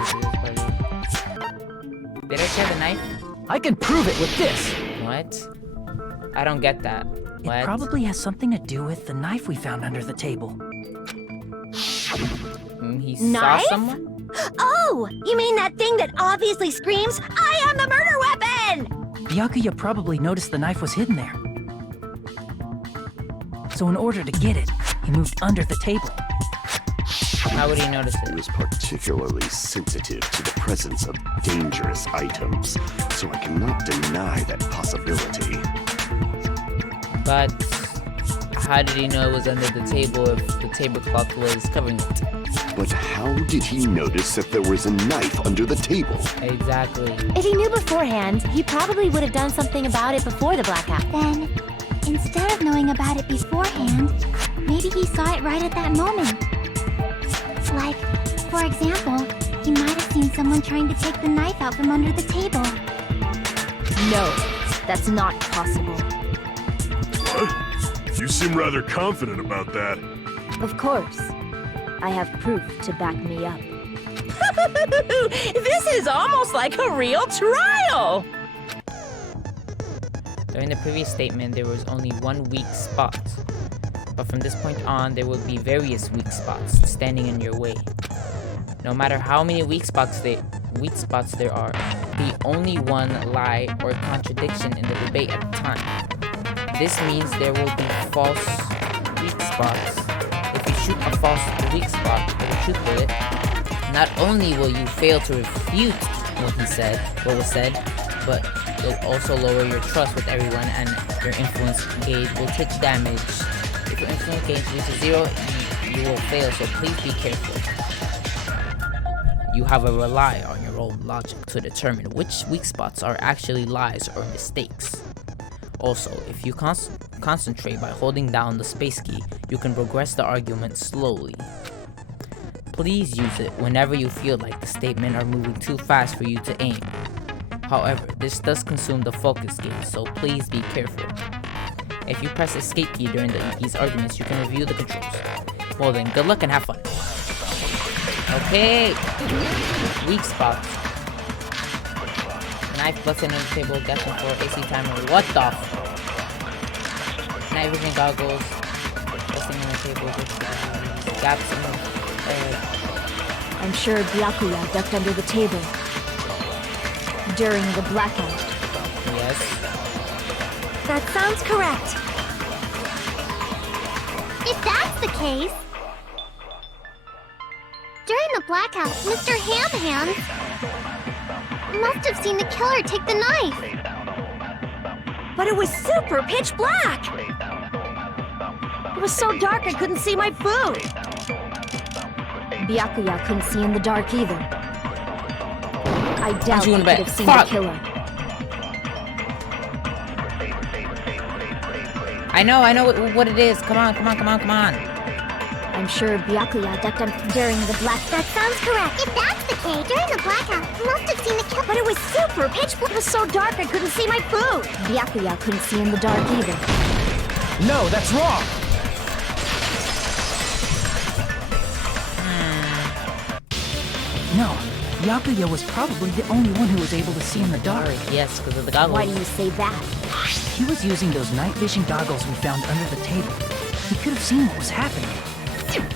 table. Did I share the knife? I can prove it with this. What? I don't get that. What? It probably has something to do with the knife we found under the table. He Knife? saw someone? Oh, you mean that thing that obviously screams, I am the murder weapon! Byakuya probably noticed the knife was hidden there. So in order to get it, he moved under the table. How would he notice He it? was particularly sensitive to the presence of dangerous items, so I cannot deny that possibility. But how did he know it was under the table if the tablecloth was covering it? But how did he notice that there was a knife under the table? Exactly. If he knew beforehand, he probably would have done something about it before the blackout. Then, instead of knowing about it beforehand, maybe he saw it right at that moment. Like, for example, he might have seen someone trying to take the knife out from under the table. No, that's not possible. What? You seem rather confident about that. Of course. I have proof to back me up. This is almost like a real trial! During the previous statement, there was only one weak spot. But from this point on, there will be various weak spots standing in your way. No matter how many weak spots there are, the only one lie or contradiction in the debate at the time. This means there will be false weak spots. If you shoot a false weak spot with a truth bullet, not only will you fail to refute what was said, but you'll also lower your trust with everyone and your influence gauge will take damage. If your influence gauge reaches 0, you will fail, so please be careful. You have to rely on your own logic to determine which weak spots are actually lies or mistakes. Also, if you concentrate by holding down the space key, you can progress the argument slowly. Please use it whenever you feel like the statement are moving too fast for you to aim. However, this does consume the focus gauge, so please be careful. If you press escape key during these arguments, you can review the controls. Well then, good luck and have fun. Okay. Weak spots. Knife busting on the table, gaps on floor, AC timer. What the f? Night vision goggles. Busting on the table, gaps in the I'm sure Byakuya ducked under the table during the blackout. yes. That sounds correct. If that's the case, during the blackout, Mr. Ham Hands must have seen the killer take the knife. But it was super pitch black! It was so dark I couldn't see my food. Byakuya couldn't see in the dark either. I doubt you he in the could back. have seen Fuck. the killer. I know what it is. Come on. I'm sure Byakuya ducked under during the black. That sounds correct. If that's the case, during the blackout, he must have seen the killer. But it was super pitch black. It was so dark I couldn't see my food. Byakuya couldn't see in the dark either. No, that's wrong! No, Byakuya was probably the only one who was able to see in the dark. Yes, because of the goggles. Why do you say that? He was using those night vision goggles we found under the table. He could have seen what was happening.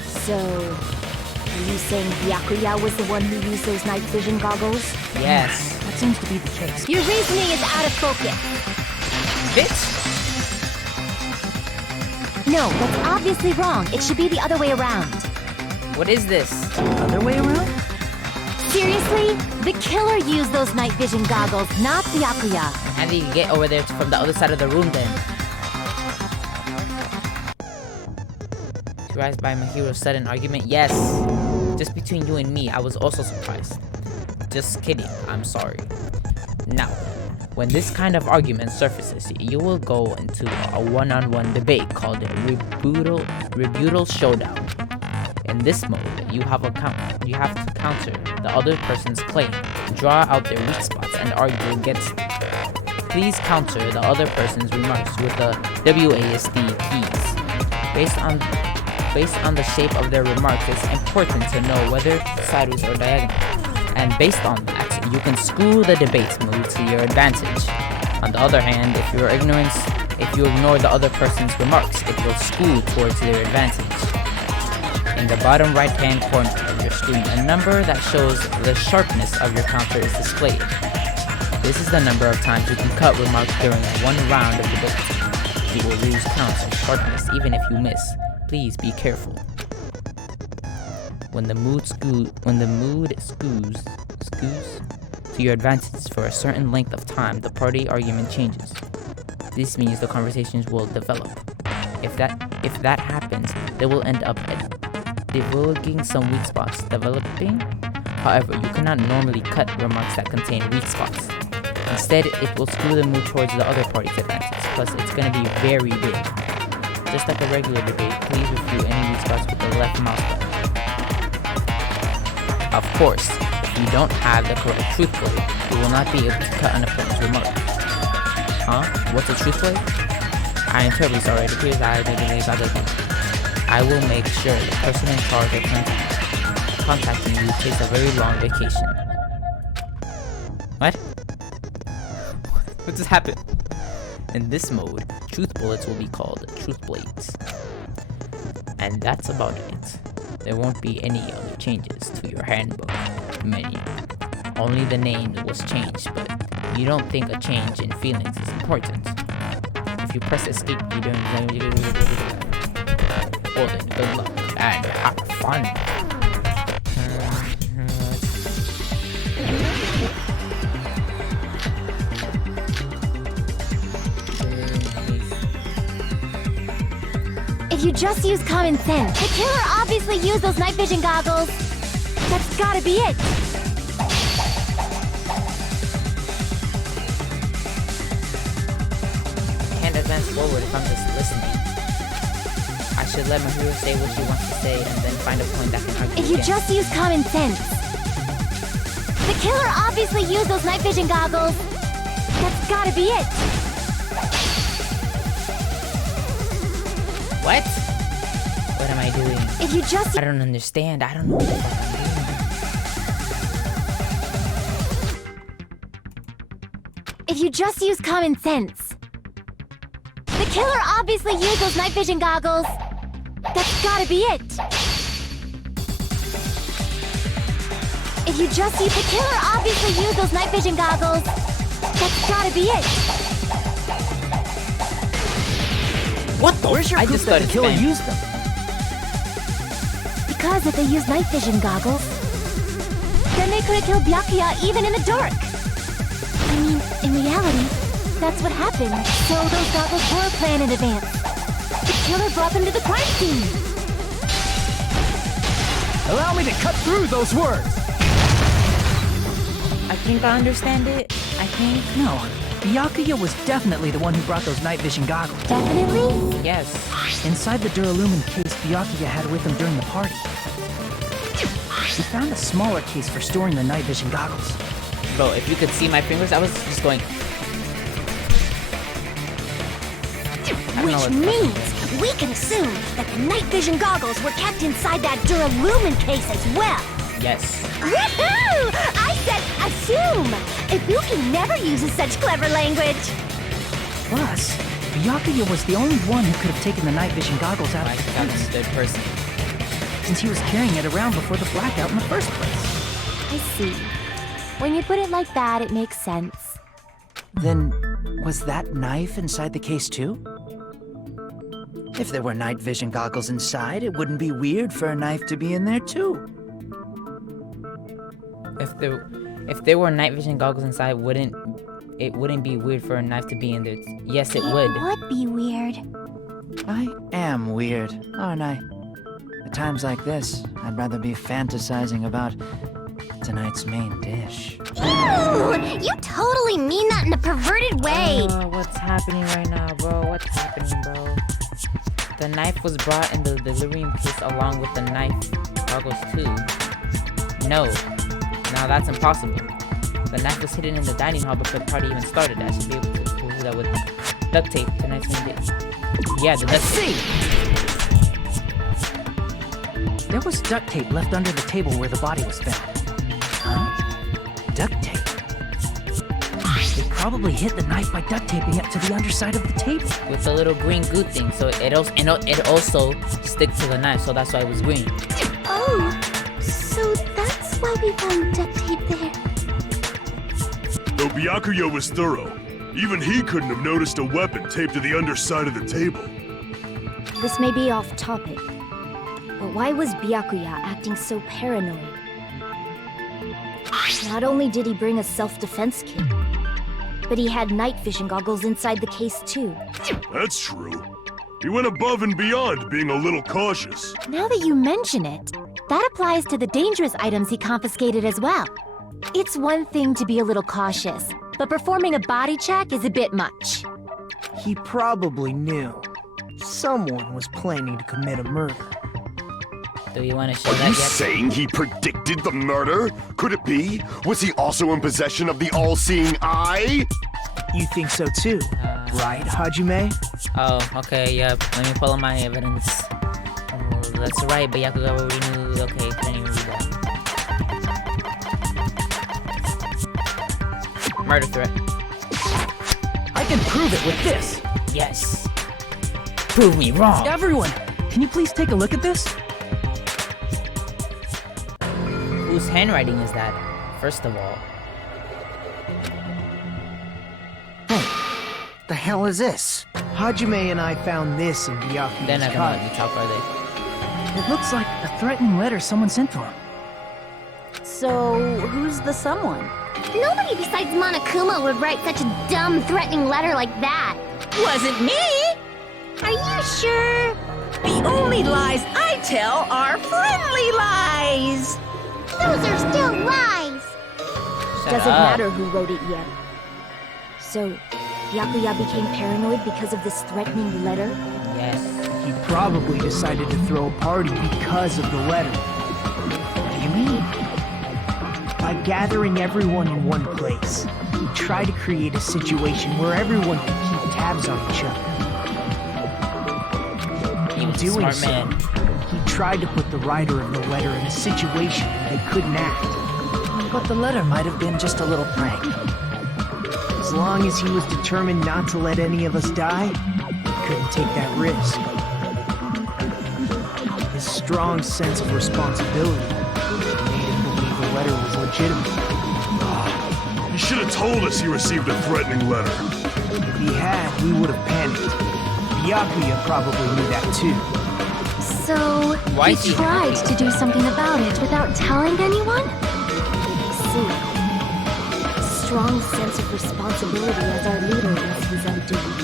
So, are you saying Byakuya was the one who used those night vision goggles? Yes. That seems to be the case. Your reasoning is out of focus. Bitch. No, that's obviously wrong. It should be the other way around. What is this? Other way around? Seriously? The killer used those night vision goggles, not Byakuya. How did you get over there from the other side of the room then? Surprised by my hero's sudden argument? Yes. Just between you and me, I was also surprised. Just kidding. I'm sorry. Now, when this kind of argument surfaces, you will go into a one-on-one debate called rebuttal showdown. In this mode, you have to counter the other person's claim, draw out their weak spots, and argue against them. Please counter the other person's remarks with the WASD keys. Based on the shape of their remarks, it's important to know whether sideways or diagonal. And based on that, you can screw the debate move to your advantage. On the other hand, if you ignore the other person's remarks, it will screw towards their advantage. In the bottom right-hand corner of your screen, a number that shows the sharpness of your counter is displayed. This is the number of times you can cut remarks during one round of debate. You will lose counts of sharpness even if you miss. Please be careful. When the mood skews to your advantage for a certain length of time, the party argument changes. This means the conversations will develop. If that happens, they will end up divulging some weak spots, developing. However, you cannot normally cut remarks that contain weak spots. Instead, it will screw the mood towards the other party's advantage. Plus, it's going to be very big. Just like a regular debate, please review any weak spots with the left mouse button. Of course, if you don't have the correct truth play, you will not be able to cut an opponent's remark. Huh? What's a truth play? I am terribly sorry. It appears I will make sure the person in charge of contacting you takes a very long vacation. What? What just happened? In this mode, truth bullets will be called truth blades. And that's about it. There won't be any other changes to your handbook menu. Only the name was changed, but you don't think a change in feelings is important. If you press escape, you don't. Well then, good luck and have fun. If you just use common sense, the killer obviously used those night vision goggles. That's gotta be it. Can't advance forward if I'm just listening. I should let my hero say what she wants to say and then find a point that can argue If you against. just use common sense. The killer obviously used those night vision goggles. That's gotta be it. What? What am I doing? If you just I don't understand. I don't know what the fuck I'm doing. If you just use common sense. The killer obviously used those night vision goggles. That's gotta be it. If you just use the killer obviously used those night vision goggles. That's gotta be it. What the? Where's your I proof just that the started killer spamming. used them? Because if they used night vision goggles, then they could have killed Byakuya even in the dark. I mean, in reality, that's what happened. So those goggles were planned in advance. The killer brought them to the crime scene. Allow me to cut through those words! I think I understand it. I think. No, Byakuya was definitely the one who brought those night vision goggles. Definitely? Yes. Inside the Duralumin case Byakuya had with him during the party, we found a smaller case for storing the night vision goggles. Bro, if you could see my fingers, I was just going. Which means we can assume that the night vision goggles were kept inside that Duralumin case as well. Yes. Woohoo! I said assume! Ibuki never uses such clever language. Plus, Byakuya was the only one who could have taken the night vision goggles out Like of the that case, third person. since he was carrying it around before the blackout in the first place. I see. When you put it like that, it makes sense. Then, was that knife inside the case too? If there were night vision goggles inside, it wouldn't be weird for a knife to be in there too. If there were night vision goggles inside, wouldn't be weird for a knife to be in there? Yes, it would. It would be weird. I am weird, aren't I? At times like this, I'd rather be fantasizing about tonight's main dish. Ooh, you totally mean that in a perverted way. What's happening right now, bro? What's happening, bro? The knife was brought in the delirium case along with the knife goggles too. No. Now that's impossible. The knife was hidden in the dining hall before the party even started. I should be able to prove that with duct tape tonight's main dish. Yeah, the duct tape. There was duct tape left under the table where the body was found. Huh? Duct tape? They probably hid the knife by duct taping it to the underside of the table. With the little green goo thing, so it also stick to the knife, so that's why it was green. Oh, so that's why we found duct tape there. Though Byakuya was thorough, even he couldn't have noticed a weapon taped to the underside of the table. This may be off topic, but why was Byakuya acting so paranoid? Not only did he bring a self-defense kit, but he had night vision goggles inside the case too. That's true. He went above and beyond being a little cautious. Now that you mention it, that applies to the dangerous items he confiscated as well. It's one thing to be a little cautious, but performing a body check is a bit much. He probably knew someone was planning to commit a murder. Do you want to show Are that you yet? saying he predicted the murder? Could it be? Was he also in possession of the all-seeing eye? You think so too, right, Hajime? Oh, okay, yep. Let me pull up my evidence. Oh, that's right, Byakuya already knew. Okay, can't even read that. Murder threat. I can prove it with this. Yes. Prove me wrong. Everyone, can you please take a look at this? Whose handwriting is that? First of all. The hell is this? Hajime and I found this in Byakuya's They're not gonna let me cottage. talk, are they? It looks like a threatening letter someone sent to him. So, who's the someone? Nobody besides Monokuma would write such a dumb, threatening letter like that. Wasn't me! Are you sure? The only lies I tell are friendly lies! Those are still lies. Shut Doesn't up. matter who wrote it yet. So, Byakuya became paranoid because of this threatening letter? Yes. He probably decided to throw a party because of the letter. What do you mean? By gathering everyone in one place, he tried to create a situation where everyone could keep tabs on each other. He In was a doing smart so, man. he tried to put the writer of the letter in a situation where they couldn't act. But the letter might have been just a little prank. As long as he was determined not to let any of us die, he couldn't take that risk. His strong sense of responsibility made him believe the letter was legitimate. He should have told us he received a threatening letter. If he had, we would have panicked. Byakuya probably knew that too. So, Why he is he tried happy? to do something about it without telling anyone? See. Strong sense of responsibility as our leader was his undoing.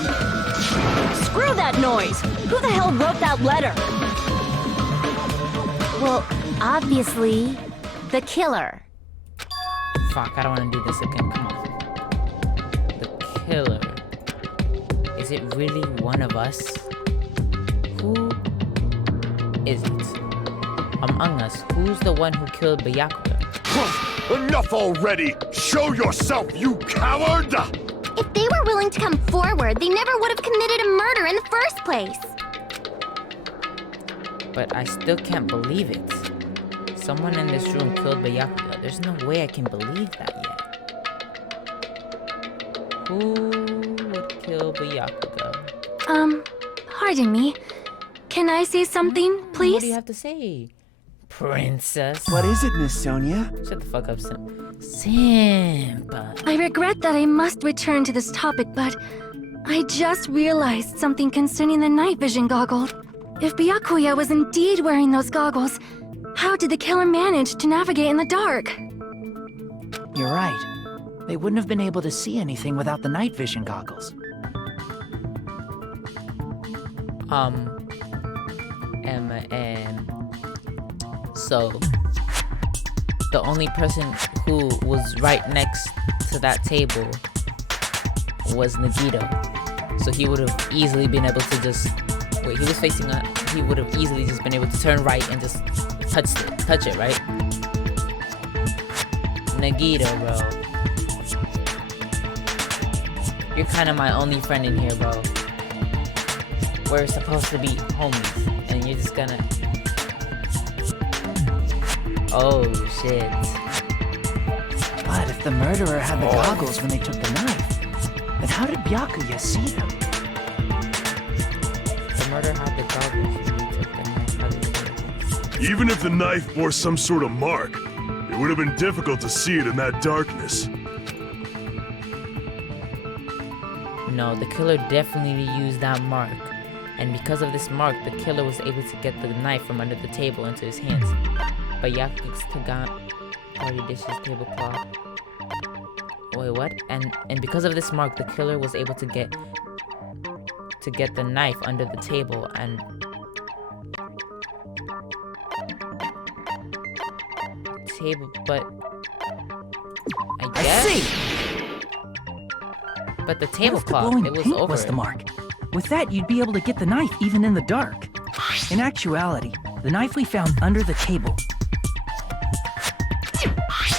Screw that noise! Who the hell wrote that letter? Well, Obviously, the killer. Fuck, I don't want to do this again. Come on. The killer. Is it really one of us? Who is it? Among us, who's the one who killed Byakuya? Enough already! Show yourself, you coward! If they were willing to come forward, they never would have committed a murder in the first place. But I still can't believe it. Someone in this room killed Byakuya. There's no way I can believe that yet. Who would kill Byakuya? Pardon me. Can I say something, please? What do you have to say? Princess. What is it, Miss Sonia? Shut the fuck up, Simp. I regret that I must return to this topic, but I just realized something concerning the night vision goggles. If Byakuya was indeed wearing those goggles, how did the killer manage to navigate in the dark? You're right. They wouldn't have been able to see anything without the night vision goggles. So the only person who was right next to that table was Nagito. So he would have easily been able to just wait, he was facing up, he would have easily just been able to turn right and just touch it, right? Nagito, bro. You're kind of my only friend in here, bro. We're supposed to be homies, and you're just gonna... Oh, shit. But if the murderer had the goggles when they took the knife, then how did Byakuya see them? The murderer had the goggles when they took the knife. How did he see them? Even if the knife bore some sort of mark, it would have been difficult to see it in that darkness. No, the killer definitely used that mark. And because of this mark, the killer was able to get the knife from under the table into his hands. But Yaku's Tagan already dished his tablecloth. Wait, what? And because of this mark, the killer was able to get the knife under the table and but I guess. See. But the What if the tablecloth, glowing it was paint over was the it. mark? With that, you'd be able to get the knife even in the dark. In actuality, the knife we found under the table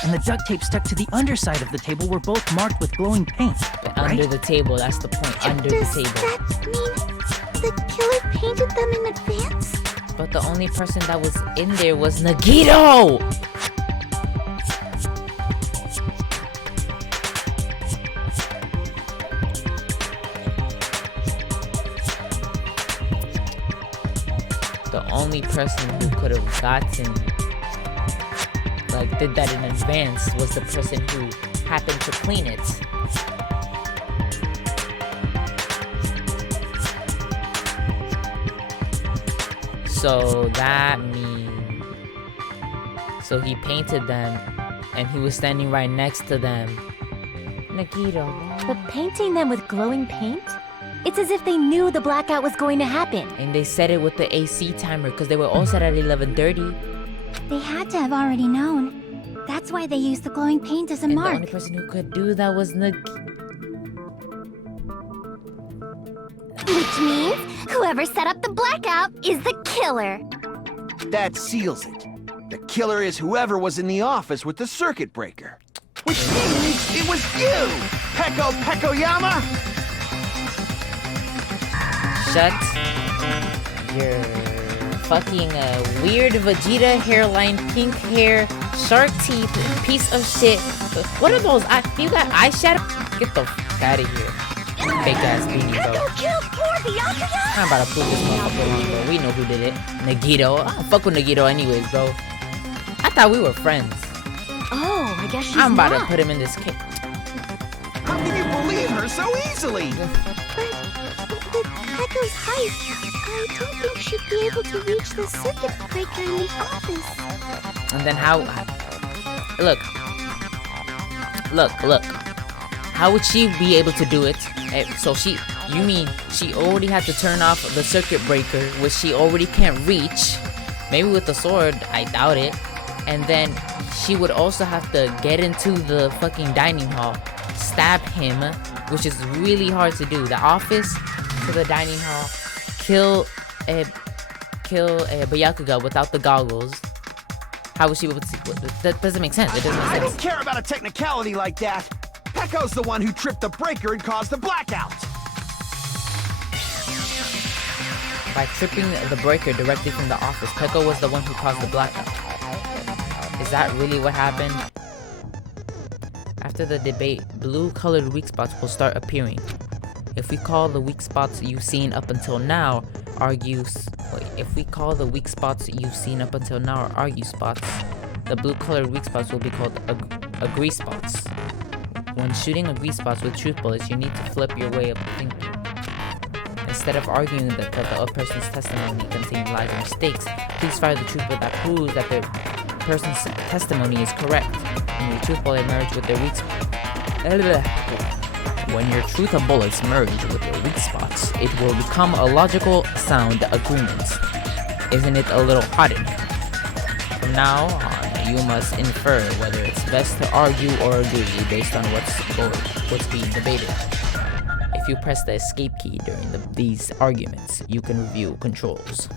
and the duct tape stuck to the underside of the table were both marked with glowing paint, But right? under the table, that's the point. Under the Does table. that mean the killer painted them in advance? But the only person that was in there was Nagito! The only person who could have did that in advance was the person who happened to clean it. So that means... So he painted them, and he was standing right next to them. Nagito. But painting them with glowing paint? It's as if they knew the blackout was going to happen. And they said it with the AC timer, because they were all set at 11:30. They had to have already known. That's why they used the glowing paint as a And mark. the only person who could do that was Which means whoever set up the blackout is the killer. That seals it. The killer is whoever was in the office with the circuit breaker. Which means it was you, Peko Pekoyama! Shut your fucking weird Vegeta hairline, pink hair, shark teeth, piece of shit. What are those? You got eyeshadow? Get the fuck out of here. Fake ass beanie, bro. I'm about to prove this motherfucker wrong, bro. We know who did it. Nagito. I don't fuck with Nagito anyways, bro. I thought we were friends. Oh, I guess she's I'm about not. to put him in this case. How can you believe her so easily? But with Pecco's height, I don't think she'd be able to reach the circuit breaker in the office. And then how... Look. How would she be able to do it? So you mean she already had to turn off the circuit breaker, which she already can't reach, Maybe with the sword, I doubt it. And then she would also have to get into the fucking dining hall, stab him, which is really hard to do. The office to the dining hall, kill a Byakuga without the goggles. How would she able to see? That doesn't make sense. It doesn't make sense. I don't care about a technicality like that. Pecco's the one who tripped the breaker and caused the blackout. By tripping the breaker directly from the office, Pecco was the one who caused the blackout. Is that really what happened? After the debate, blue-colored weak spots will start appearing. If we call the weak spots you've seen up until now argue spots, the blue-colored weak spots will be called agree spots. When shooting agree spots with truth bullets, you need to flip your way of thinking. Instead of arguing that the other person's testimony contains lies and mistakes, please fire the truth bullet that proves that the person's testimony is correct. And your truth bullet merge with their weak spots. When your truth bullets merge with your weak spots, it will become a logical, sound agreement. Isn't it a little hot in here? From now on, you must infer whether it's best to argue or agree based on what's being debated. If you press the escape key during these arguments, you can review controls.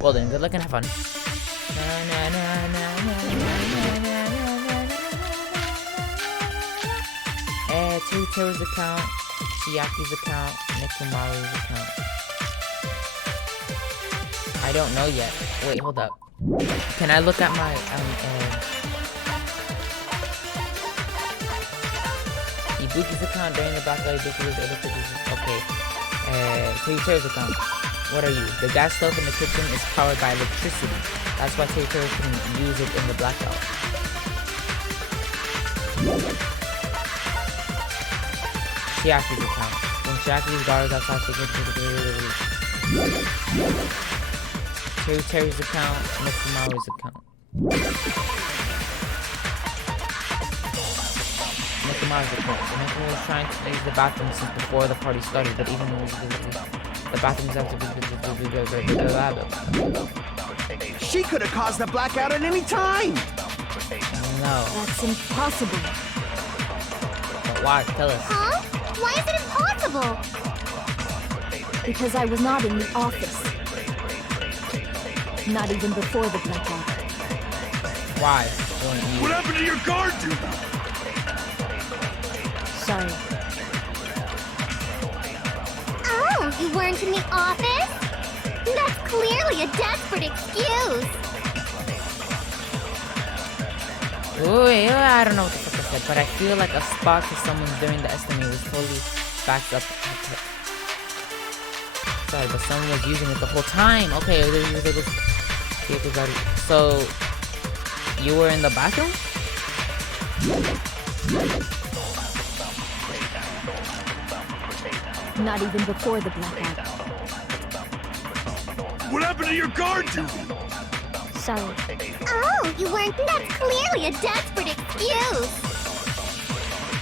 Well then, good luck and have fun. Tutor's account, Chiaki's account, Nikumaru's account. I don't know yet. Wait, hold up. Can I look at my Ibuki's account during the battle? Okay. Tutor's account. What are you? The gas stove in the kitchen is powered by electricity. That's why Tutor can use it in the blackout. Chiaki's account. When Chiaki's guards outside Terry's account, Nikumaru's account. Nikumaru's account. Nikumaru was trying to use the bathroom since before the party started, but even when the bathrooms have to be. She could have caused the blackout at any time! No. That's impossible. But why? Tell us. Huh? Why is it impossible? Because I was not in the office. Not even before the blackout. Why? What happened to your guard duty? Sorry. Oh, you weren't in the office? That's clearly a desperate excuse. Ooh, I don't know what the fuck I said, but I feel like a spot to someone during the estimate was totally backed up. Sorry, but someone was using it the whole time. Okay, so you were in the bathroom? Not even before the blackout. What happened to your guard duty? Sorry. Oh, you weren't. That's clearly a desperate excuse.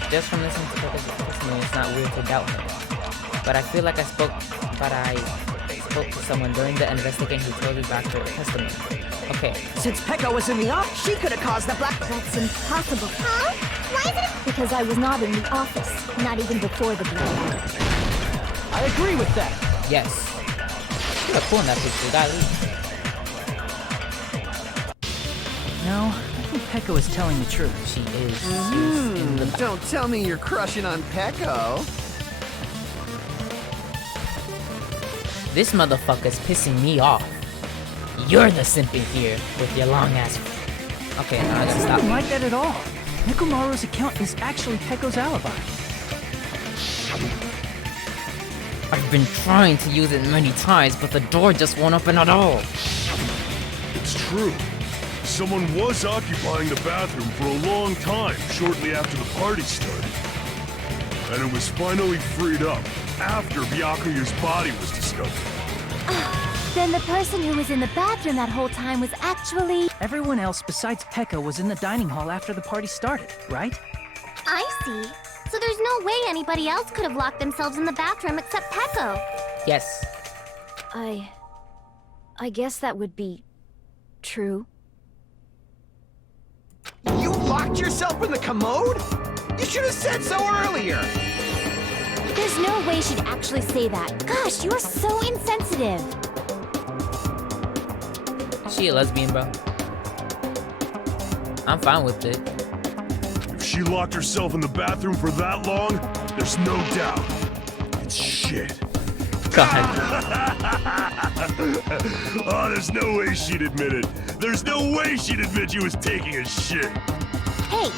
Just from listening to Pecco's testimony, it's not weird to doubt her. But I feel like I spoke to someone during the investigation who totally backed her testimony. Okay. Since Pecco was in the office, she could have caused the black. That's impossible. Huh? Why is it? Because I was not in the office. Not even before the blackout. I agree with that. Yes. But cool enough, we got leave. No, I think Pecco is telling the truth. She is. She's in the Don't tell me you're crushing on Pecco. This motherfucker's pissing me off. You're the simp in here with your long ass. Okay, now I gotta It's stop. not like that at all. Nikumaru's account is actually Pecco's alibi. I've been trying to use it many times, but the door just won't open at all. It's true. Someone was occupying the bathroom for a long time shortly after the party started. And it was finally freed up after Byakuya's body was discovered. Then the person who was in the bathroom that whole time was actually... Everyone else besides Pecco was in the dining hall after the party started, right? I see. So there's no way anybody else could have locked themselves in the bathroom except Pecco. Yes. I guess that would be true. You locked yourself in the commode? You should have said so earlier! There's no way she'd actually say that. Gosh, you are so insensitive. She a lesbian, bro. I'm fine with it. If she locked herself in the bathroom for that long, there's no doubt. It's shit. God. Oh, there's no way she'd admit it. There's no way she'd admit she was taking a shit. Hey,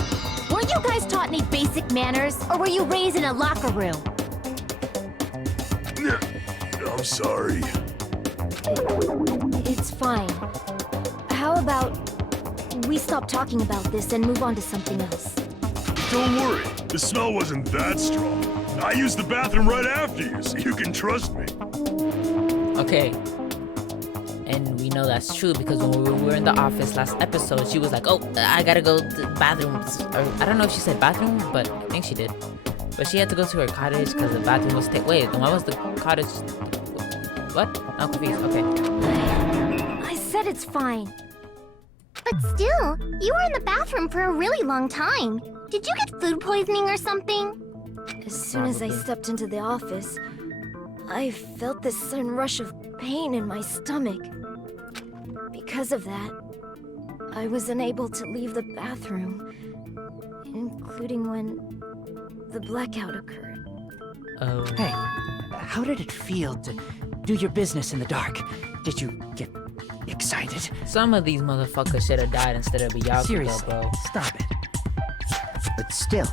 weren't you guys taught any basic manners? Or were you raised in a locker room? I'm sorry. It's fine. How about we stop talking about this and move on to something else? Don't worry, the smell wasn't that strong. I used the bathroom right after you, so you can trust me. Okay. And we know that's true because when we were in the office last episode, she was like, oh, I gotta go to the bathroom. Or, I don't know if she said bathroom, but I think she did. But she had to go to her cottage because the bathroom was wait, then why was the cottage... What? I'm confused. Okay. I said it's fine. But still, you were in the bathroom for a really long time. Did you get food poisoning or something? As soon as I stepped into the office, I felt this sudden rush of pain in my stomach. Because of that, I was unable to leave the bathroom, including when the blackout occurred. Oh. Hey, how did it feel to do your business in the dark? Did you get excited? Some of these motherfuckers should have died instead of Byakuya, Seriously, bro. stop it. But still,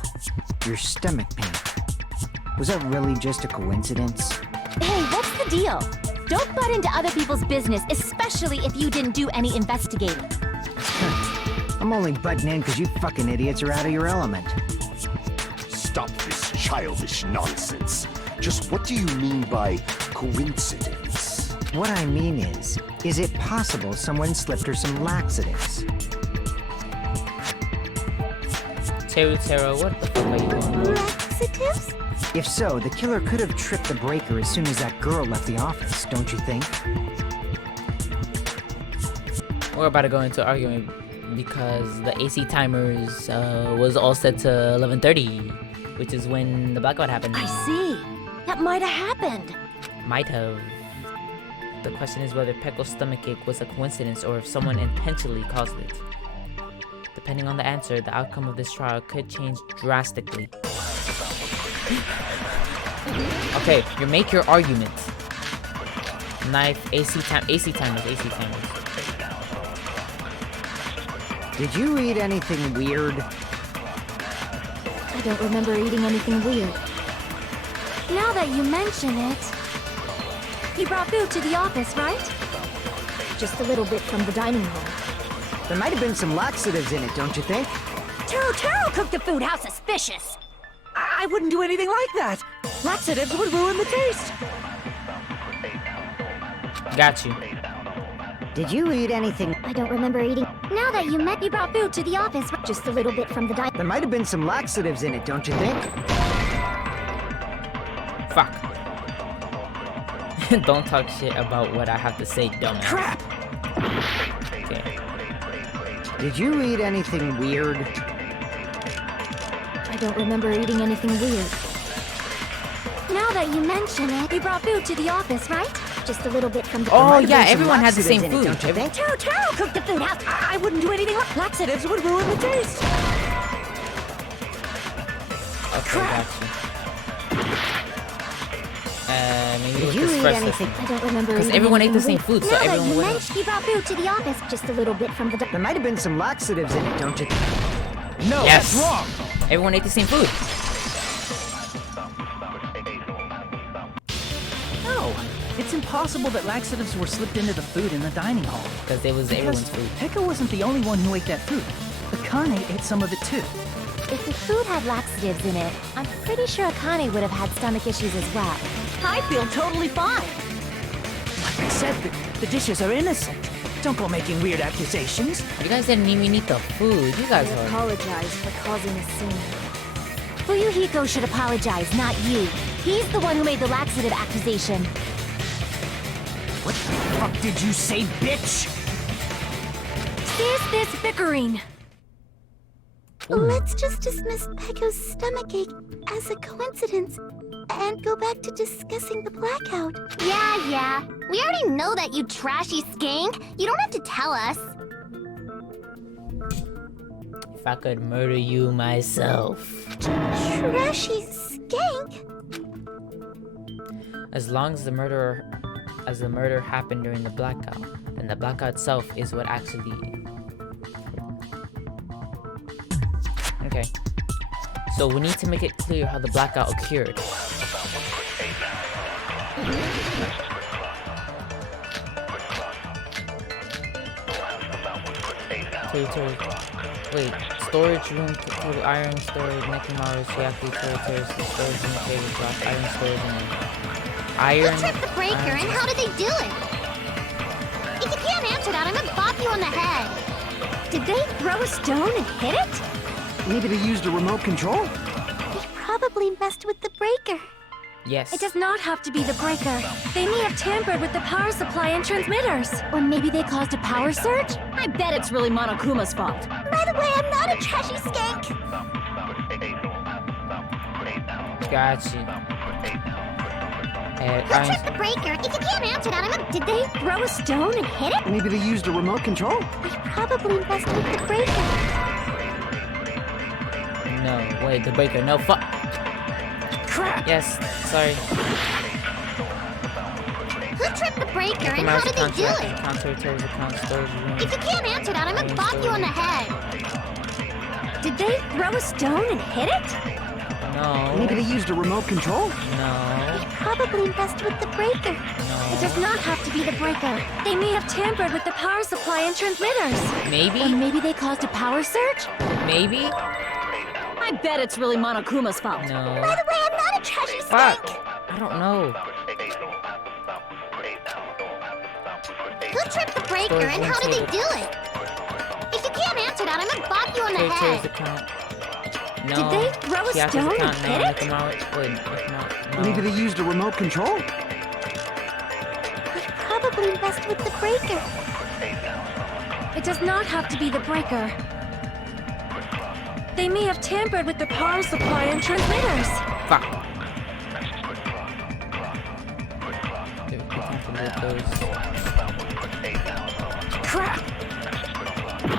your stomach pain. Was that really just a coincidence? Hey, what's the deal? Don't butt into other people's business, especially if you didn't do any investigating. I'm only butting in because you fucking idiots are out of your element. Stop this childish nonsense. Just what do you mean by coincidence? What I mean is it possible someone slipped her some laxatives? Taro, what the fuck are you doing? Laxatives? If so, the killer could have tripped the breaker as soon as that girl left the office, don't you think? We're about to go into argument because the AC timers was all set to 11:30, which is when the blackout happened. I see. That might have happened. Might have. The question is whether Pecco's stomachache was a coincidence or if someone intentionally caused it. Depending on the answer, the outcome of this trial could change drastically. Okay, you make your argument. Knife, AC timers. Did you eat anything weird? I don't remember eating anything weird. Now that you mention it, you brought food to the office, right? Just a little bit from the dining room. There might have been some laxatives in it, don't you think? Taro cooked the food. How suspicious! I wouldn't do anything like that. Laxatives would ruin the taste. Got you. Did you eat anything? I don't remember eating. Now that you brought food to the office. Just a little bit from the dining room. There might have been some laxatives in it, don't you think? Fuck. Don't talk shit about what I have to say, dumbass. Crap! Okay. Did you eat anything weird? I don't remember eating anything weird. Now that you mention it, we brought food to the office, right? Just a little bit from the. Oh yeah, everyone has the same food. Don't you think? Taro cooked the food. How? I wouldn't do anything like laxatives would ruin the taste. Okay, got you. Maybe Did with you this eat first anything? I don't remember because eating everyone ate the anything same weird. food, so Now that everyone you went. mentioned, we brought food to the office. Just a little bit from the. There might have been some laxatives in it, don't you think? No, Yes. that's wrong! Everyone ate the same food. No, it's impossible that laxatives were slipped into the food in the dining hall. Because it was everyone's food. Pekka wasn't the only one who ate that food. Akane ate some of it too. If the food had laxatives in it, I'm pretty sure Akane would have had stomach issues as well. I feel totally fine. Like I said, the dishes are innocent. Don't go making weird accusations. You guys didn't even eat the food. You guys I are. apologize for causing a scene. Fuyuhiko should apologize, not you. He's the one who made the laxative accusation. What the fuck did you say, bitch? What is this bickering? Let's just dismiss Pecco's stomachache as a coincidence and go back to discussing the blackout. Yeah. We already know that, you trashy skank. You don't have to tell us. If I could murder you myself. Trashy skank? As long as the murder happened during the blackout, and the blackout itself is what actually... Okay. So we need to make it clear how the blackout occurred. Wait, storage room, iron storage, Mickey Mouse, Yaku, storage room, tablecloth, iron storage, and iron. Who tripped the breaker and how did they do it? If you can't answer that, I'm gonna bop you on the head. Did they throw a stone and hit it? Maybe they used a remote control? They probably messed with the breaker. Yes. It does not have to be the breaker. They may have tampered with the power supply and transmitters. Or maybe they caused a power surge? I bet it's really Monokuma's fault. By the way, I'm not a trashy skank. Gotcha. Who tripped the breaker? If you can't answer that, I'm gonna... Did they throw a stone and hit it? Maybe they used a remote control? They probably messed with the breaker. No, wait, the breaker. No, fuck. Crap. Yes, sorry. Who tripped the breaker and how did they do it? If you can't answer that, I'm gonna bop you on the head. Did they throw a stone and hit it? No. Maybe they used a remote control? No. They probably messed with the breaker. No. It does not have to be the breaker. They may have tampered with the power supply and transmitters. Maybe? Or maybe they caused a power surge? Maybe? I bet it's really Monokuma's fault. No. By the way, I'm not a trashy Fuck. skank. I don't know. Who tripped the breaker and how did they do it? If you can't answer that, I'm gonna bop you on the head. No. Did they throw a stone and hit it? Maybe they used a remote control? They probably messed with the breaker. It does not have to be the breaker. They may have tampered with the power supply and transmitters. Fuck. Crap.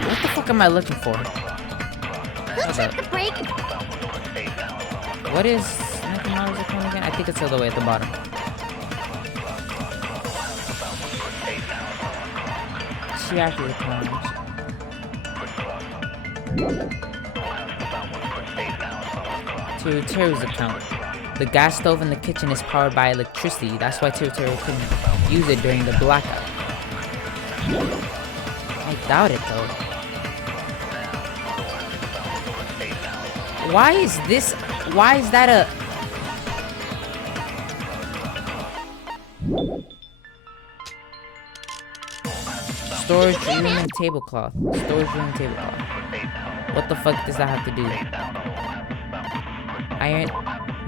What the fuck am I looking for? Who tripped the breaker? What is Mickey Mouse account again? I think it's all the way at the bottom. Chiaki account. To Teru's account. The gas stove in the kitchen is powered by electricity. That's why Teru couldn't use it during the blackout. I doubt it though. Why is this? Why is that a? Storage room and tablecloth. Storage room and tablecloth. What the fuck does that have to do? Iron.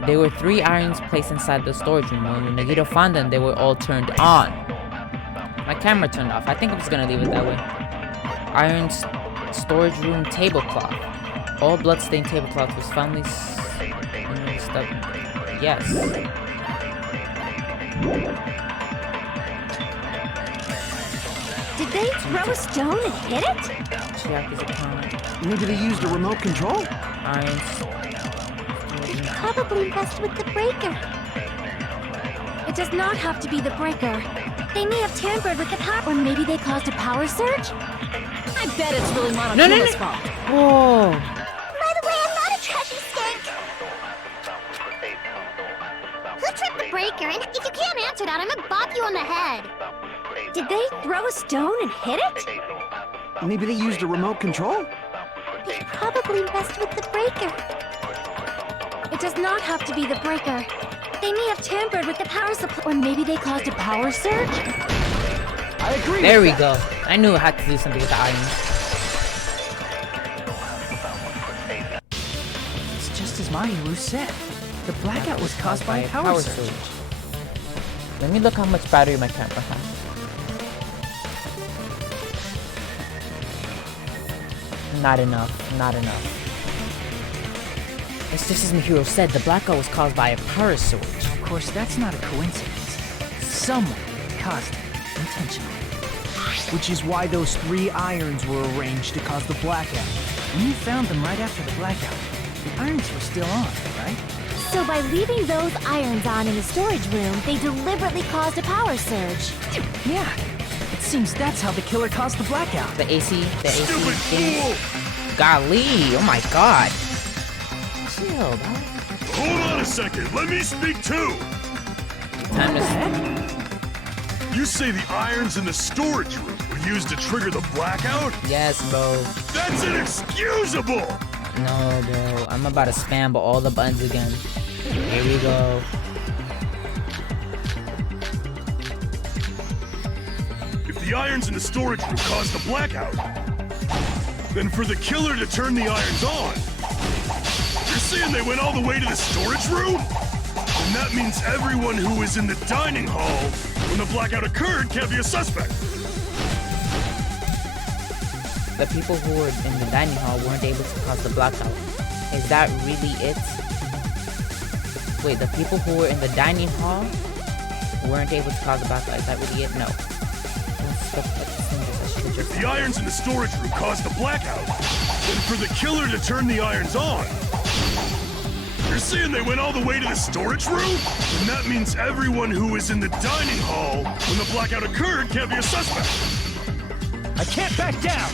There were 3 irons placed inside the storage room. When Nagito found them, they were all turned on. My camera turned off. I think I'm just gonna leave it that way. Iron storage room tablecloth. All bloodstained tablecloth was finally stuck. Yes. Did they throw a stone and hit it? Chiaki's account. Maybe they used a remote control? Irons. They probably messed with the breaker. It does not have to be the breaker. They may have tampered with the power. Or maybe they caused a power surge? I bet it's really Monokuma's fault. Whoa. By the way, I'm not a trashy skank. Who tripped the breaker? And if you can't answer that, I'm gonna bop you on the head. Did they throw a stone and hit it? Maybe they used a remote control? They probably messed with the breaker. It does not have to be the breaker. They may have tampered with the power supply. Or maybe they caused a power surge? I agree. There we go. I knew I had to do something with the iron. It's just as Mahiru said. The blackout was caused by a power surge. Let me look how much battery my camera has. Not enough. Not enough. It's just as Mihiro said, the blackout was caused by a power surge. Of course, that's not a coincidence. Someone caused it intentionally. Which is why those 3 irons were arranged to cause the blackout. And you found them right after the blackout. The irons were still on, right? So by leaving those irons on in the storage room, they deliberately caused a power surge. Yeah. It seems that's how the killer caused the blackout. The AC Stupid thing. fool! Golly, oh my god. Chill, dog. Hold on a second, let me speak too! Time to... You say the irons in the storage room were used to trigger the blackout? Yes, bro. That's inexcusable! No, bro. I'm about to spam all the buttons again. Here we go. If the irons in the storage room caused the blackout, then for the killer to turn the irons on, you're saying they went all the way to the storage room? And that means everyone who was in the dining hall when the blackout occurred can't be a suspect. The people who were in the dining hall weren't able to cause the blackout. Is that really it? Wait, the people who were in the dining hall weren't able to cause the blackout. Is that really it? No. If the irons in the storage room caused the blackout, then for the killer to turn the irons on, you're saying they went all the way to the storage room? And that means everyone who was in the dining hall when the blackout occurred can't be a suspect. I can't back down!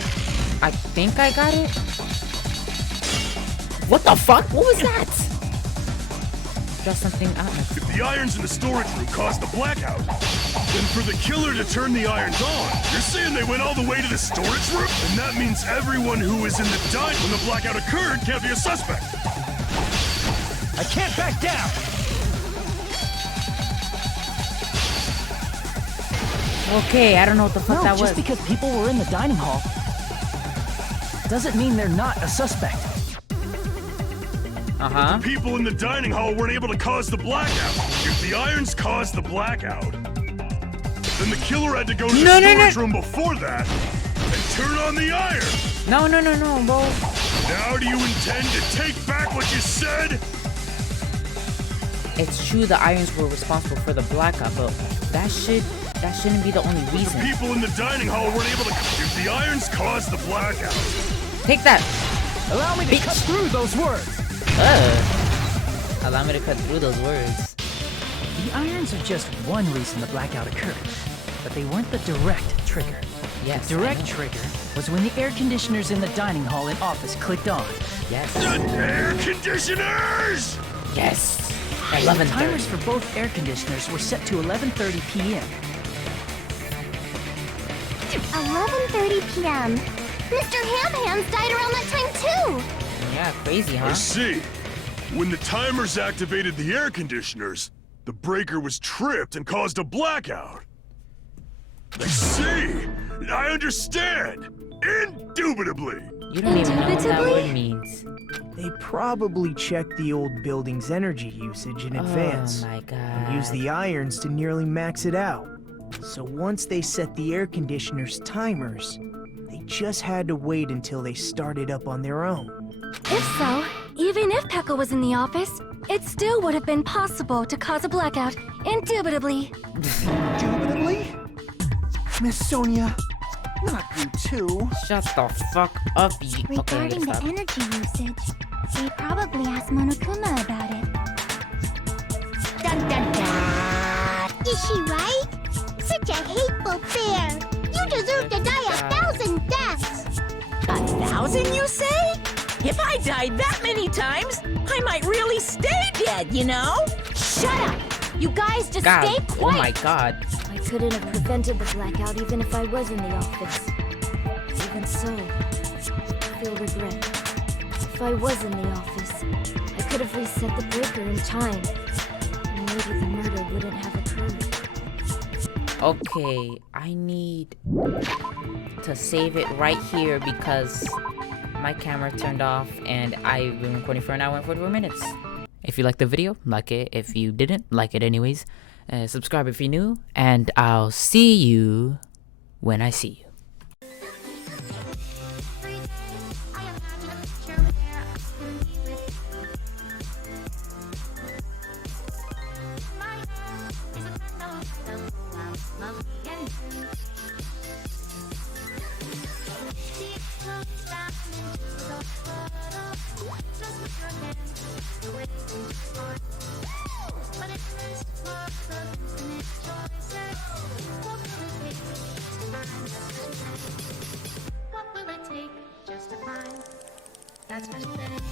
I think I got it. What the fuck? What was that? Just something out. If the irons in the storage room caused the blackout, then for the killer to turn the irons on, you're saying they went all the way to the storage room? And that means everyone who was in the dining when the blackout occurred can't be a suspect. I can't back down! Okay, I don't know what the fuck that was. Just because people were in the dining hall doesn't mean they're not a suspect. The people in the dining hall weren't able to cause the blackout. If the irons caused the blackout, then the killer had to go to the storage room before that and turn on the iron. No, bro. Now do you intend to take back what you said? It's true the irons were responsible for the blackout, but that shouldn't be the only reason. The people in the dining hall weren't able to... If the irons caused the blackout... Take that! Allow me to cut through those words! Allow me to cut through those words. The irons are just one reason the blackout occurred, but they weren't the direct trigger. Yes, the direct trigger was when the air conditioners in the dining hall and office clicked on. Yes. The air conditioners! Yes! The timers for both air conditioners were set to 11:30 p.m. 11:30 p.m. Mr. Ham-Hands died around that time too! Yeah, crazy, huh? I see. When the timers activated the air conditioners, the breaker was tripped and caused a blackout. I see! I understand! Indubitably! You don't even know what that word means. They probably checked the old building's energy usage in advance. Oh my god. And used the irons to nearly max it out. So once they set the air conditioner's timers, they just had to wait until they started up on their own. If so, even if Pekka was in the office, it still would have been possible to cause a blackout, indubitably. Indubitably? Miss Sonia, not you too. Shut the fuck up, you. Regarding the energy usage, they probably asked Monokuma about it. Dun dun dun! Is she right? Such a hateful bear! You deserve to die 1,000 deaths! 1,000, you say? If I died that many times, I might really stay dead, you know? Shut up! You guys just God. stay quiet! Oh my god. I couldn't have prevented the blackout even if I was in the office. Even so, I feel regret. If I was in the office, I could have reset the breaker in time. And maybe the murder wouldn't have occurred. Okay, I need to save it right here because my camera turned off and I've been recording for an hour and 44 minutes. If you liked the video, like it. If you didn't, like it anyways. Subscribe if you're new, and I'll see you when I see you. That's much better.